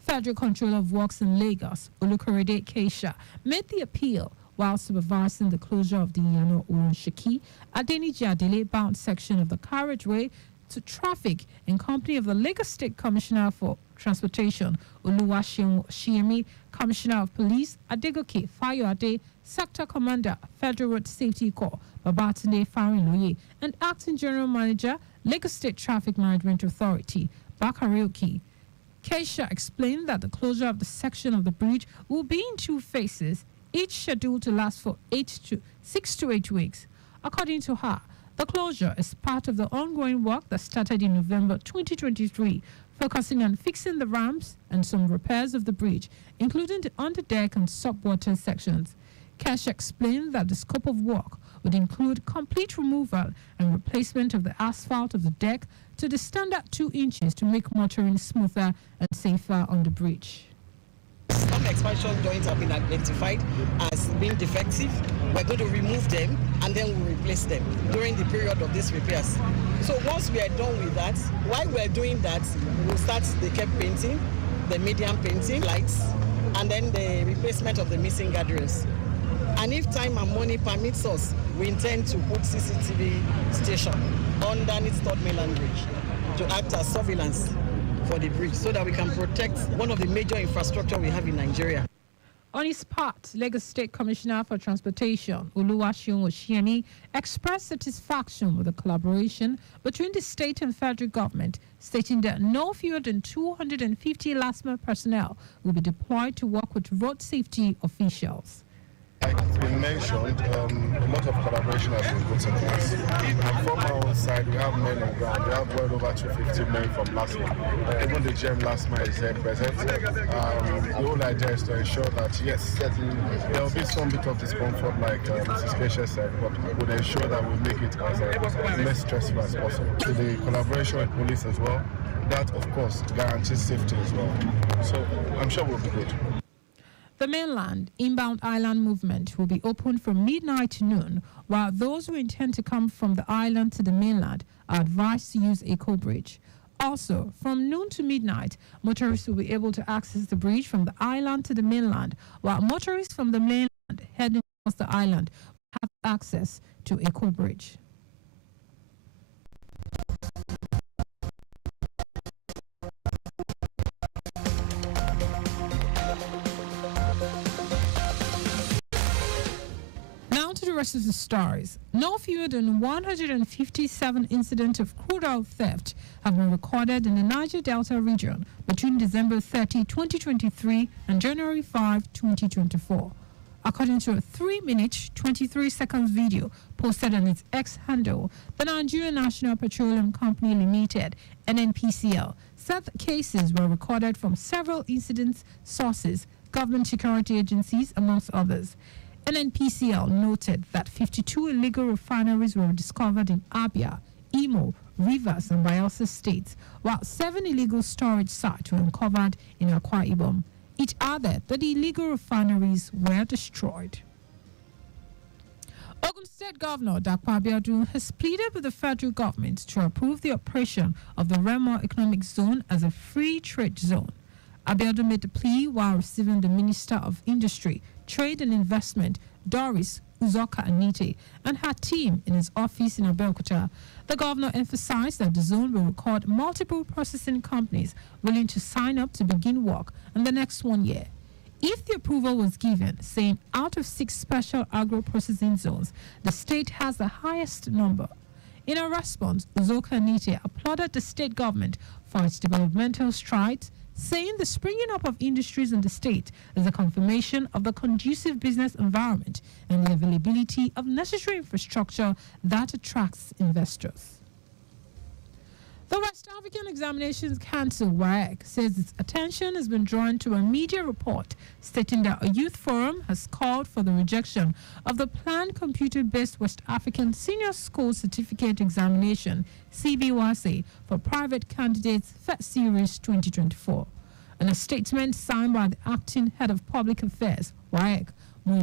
Federal Controller of Works in Lagos, Olukorede Keisha, made the appeal while supervising the closure of the Yano Urunshiki Adeniji Adele bound section of the carriageway to traffic in company of the Lagos State Commissioner for Transportation, Oluwaseun Shiemi, Commissioner of Police, Adegoke Fayoade, Sector Commander, Federal Road Safety Corps, Babatunde Farinloye, and Acting General Manager, Lagos State Traffic Management Authority, Bakari Oki. Keisha explained that the closure of the section of the bridge will be in 2 phases, each scheduled to last for 6 to 8 weeks. According to her, the closure is part of the ongoing work that started in November 2023, focusing on fixing the ramps and some repairs of the bridge, including the underdeck and subwater sections. Keisha explained that the scope of work would include complete removal and replacement of the asphalt of the deck to the standard 2 inches to make motoring smoother and safer on the bridge. Some expansion joints have been identified as being defective. We're going to remove them and then we'll replace them during the period of these repairs. So once we are done with that, while we're doing that, we'll start the cap painting, the medium painting, lights, and then the replacement of the missing guardrails. And if time and money permits us, we intend to put CCTV station underneath Third Mainland Bridge to act as surveillance for the bridge so that we can protect one of the major infrastructure we have in Nigeria. On his part, Lagos State Commissioner for Transportation, Oluwaseun Oshieni, expressed satisfaction with the collaboration between the state and federal government, stating that no fewer than 250 LASTMA personnel will be deployed to work with road safety officials. Like it's been mentioned, a lot of collaboration has been put in place. And from our side, we have men on ground. We have well over 250 men from LASTMA. Even the GM LASTMA is there present. The whole idea is to ensure that, yes, there will be some bit of discomfort, like Mrs. Keisha said, but we'll ensure that we make it as less stressful as possible. So the collaboration with police as well, that of course guarantees safety as well. So I'm sure we'll be good. The mainland inbound island movement will be open from midnight to noon, while those who intend to come from the island to the mainland are advised to use Eco Bridge. Also, from noon to midnight, motorists will be able to access the bridge from the island to the mainland, while motorists from the mainland heading towards the island will have access to Eco Bridge. To the rest of the stories. No fewer than 157 incidents of crude oil theft have been recorded in the Niger Delta region between December 30, 2023 and January 5, 2024. According to a 3-minute, 23-second video posted on its X handle, the Nigerian National Petroleum Company Limited, NNPCL, said the cases were recorded from several incident sources, government security agencies, amongst others. NNPCL noted that 52 illegal refineries were discovered in Abia, Imo, Rivers, and Bayelsa states, while 7 illegal storage sites were uncovered in Akwa Ibom. It added that the illegal refineries were destroyed. Ogun State Governor Dapo Abiodun has pleaded with the federal government to approve the operation of the Remo Economic Zone as a free trade zone. Abiodun made the plea while receiving the Minister of Industry, Trade and Investment, Doris Uzoka Anite, and her team in his office in Abeokuta. The governor emphasized that the zone will record multiple processing companies willing to sign up to begin work in the next 1 year. If the approval was given, saying out of 6 special agro-processing zones, the state has the highest number. In a response, Uzoka Nite applauded the state government for its developmental strides, saying the springing up of industries in the state is a confirmation of the conducive business environment and the availability of necessary infrastructure that attracts investors. The West African Examinations Council, WAEC, says its attention has been drawn to a media report stating that a youth forum has called for the rejection of the planned computer-based West African Senior School Certificate Examination, CBWASE, for private candidates FET Series 2024. In a statement signed by the acting head of public affairs, WAEC,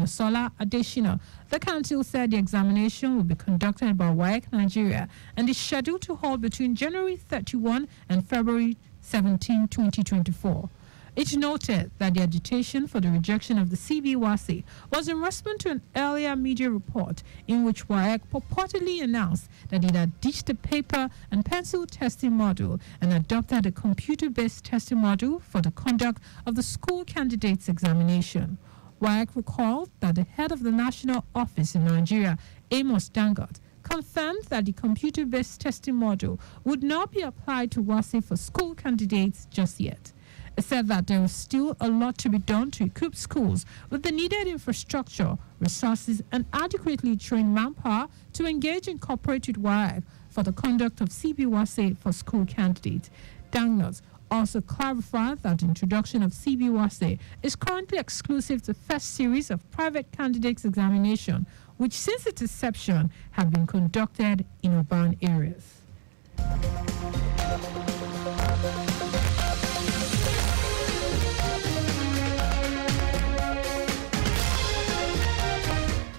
Sarah Adesanya, the council said the examination will be conducted by WAEC Nigeria and is scheduled to hold between January 31 and February 17, 2024. It noted that the agitation for the rejection of the CBWASE was in response to an earlier media report in which WAEC purportedly announced that it had ditched the paper and pencil testing module and adopted a computer-based testing module for the conduct of the school candidates examination. WAEC recalled that the head of the national office in Nigeria, Amos Dangot, confirmed that the computer-based testing module would not be applied to WASE for school candidates just yet. It said that there was still a lot to be done to equip schools with the needed infrastructure, resources, and adequately trained manpower to engage and cooperate with WAEC for the conduct of CBWASE for school candidates. Dangot also clarified that the introduction of CBWASE is currently exclusive to the first series of private candidates examination, which since its inception have been conducted in urban areas.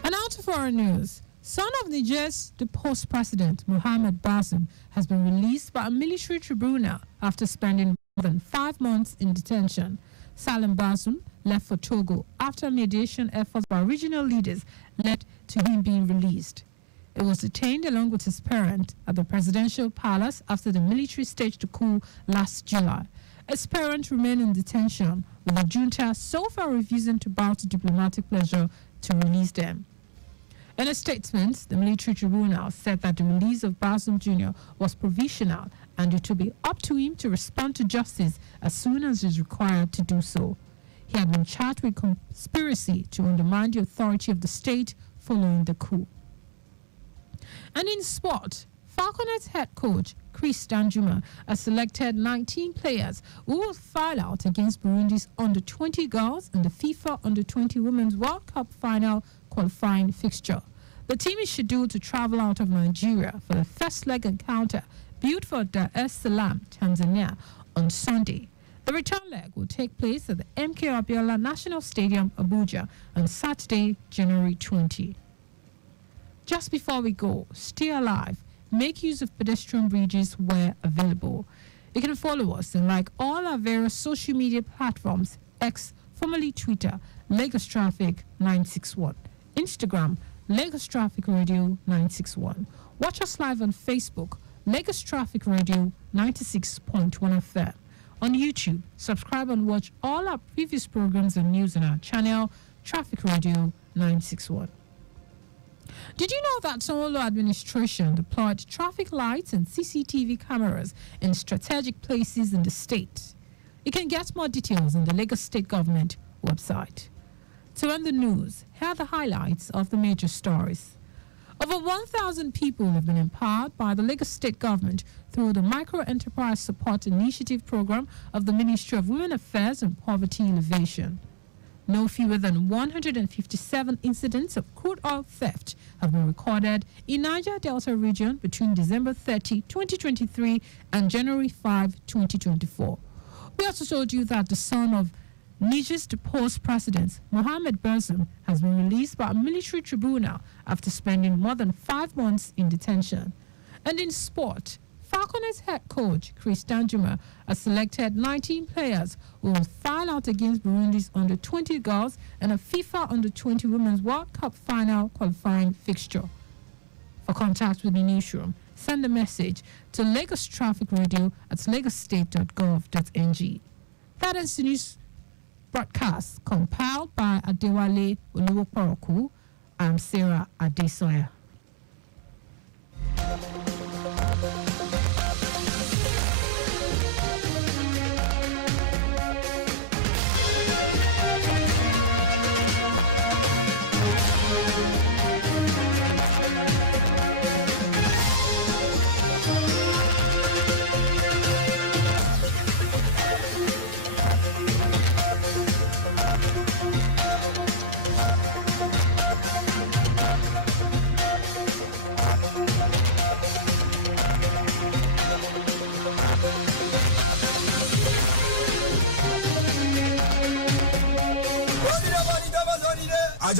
And out to foreign news. Son of Niger's deposed president, Mohamed Bazoum, has been released by a military tribunal after spending more than 5 months in detention. Salem Bazoum left for Togo after mediation efforts by regional leaders led to him being released. It was detained along with his parent at the presidential palace after the military staged a coup last July. His parents remain in detention, with the junta so far refusing to bow to diplomatic pressure to release them. In a statement, the military tribunal said that the release of Bazoum Jr. was provisional and it will be up to him to respond to justice as soon as is required to do so. He had been charged with conspiracy to undermine the authority of the state following the coup. And in sport, Falconets head coach Chris Danjuma has selected 19 players who will file out against Burundi's under-20 girls in the FIFA under-20 Women's World Cup final qualifying fixture. The team is scheduled to travel out of Nigeria for the first leg encounter built for Dar es Salaam, Tanzania, on Sunday. The return leg will take place at the MK Abiola National Stadium, Abuja, on Saturday, January 20. Just before we go, stay alive. Make use of pedestrian bridges where available. You can follow us and like all our various social media platforms: X, formerly Twitter, Lagos Traffic 961, Instagram, Lagos Traffic Radio 961. Watch us live on Facebook, Lagos Traffic Radio 96.1 FM. On YouTube, subscribe and watch all our previous programs and news on our channel, Traffic Radio 961. Did you know that Sanwo-Olu administration deployed traffic lights and CCTV cameras in strategic places in the state? You can get more details on the Lagos State Government website. To end the news, here are the highlights of the major stories. Over 1,000 people have been empowered by the Lagos State Government through the Micro Enterprise Support Initiative Program of the Ministry of Women Affairs and Poverty Elevation. No fewer than 157 incidents of crude oil theft have been recorded in Niger Delta region between December 30, 2023 and January 5, 2024. We also told you that the son of Niger's deposed president, Mohamed Bazoum, has been released by a military tribunal after spending more than 5 months in detention. And in sport, Falconets head coach Chris Danjuma has selected 19 players who will file out against Burundi's under-20 girls in a FIFA under-20 Women's World Cup final qualifying fixture. For contact with the newsroom, send a message to Lagos Traffic Radio at lagosstate.gov.ng. That ends the news broadcast compiled by Adewale Oluwoporoku. I'm Sarah Adesanya.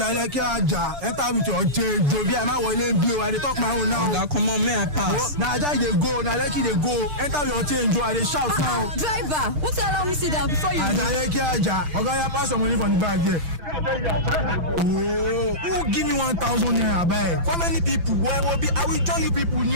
Ajaleke Aja, enter with your change. Jovi, I'm not willing to I dey talk my own now. Now, come on, may I pass? Now, Aja, they go. Now, Lekki, they go. Enter with your change. I dey shout now. Driver, what's allow me sit down before you Ajaleke Aja, okay, you pass some money from the bag here. Oh, who give me 1,000 naira, bag? For many people, well, I will join you people new.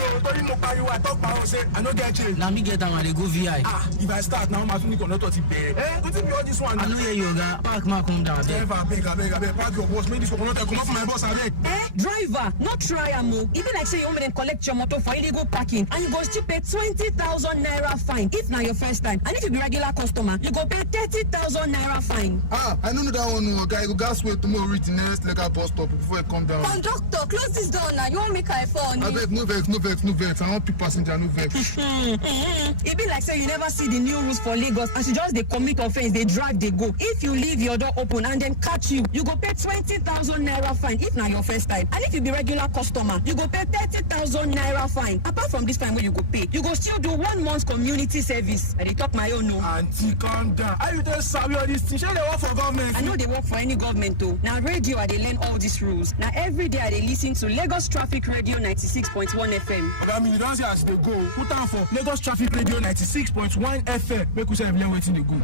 I talk my own, say, I don't get change. Now, me get down and they go VI. If I start now, my phone cannot touch it there. What if you all this one? I know you got park my come down. Driver, I beg, park your boss. Make this one not come off my boss, I beg. Driver, not try am o. E be like say you want me to collect your motor for illegal parking and you go still pay 20,000 naira fine if na your first time. And if you be regular customer, you go pay 30,000 naira fine. I don't know that one, guy. You gas wait tomorrow reach the nearest legal bus stop before you come down. Conductor, close this door now. You want make I phone? I beg, no vex. I want people passenger, no vex. E be like say you never see the new rules for Lagos and you just dey commit offense, dey drive, dey go. If you leave your door open and dem catch you, you go pay 20,000 naira fine if na your first time. And if you be regular customer, you go pay 30,000 naira fine. Apart from this fine wey you go pay, you go still do 1 month community service. I dey talk my own no. Auntie, calm down. How you just sabi all this thing? Shey dey work for government? I no dey work for any government o. Na radio I dey learn all these rules. Na every day I dey lis ten to Lagos Traffic Radio 96.1 FM. Oga me, you don see as dey go. Put am for Lagos Traffic Radio 96.1 FM. Make we say learn wetin dey go.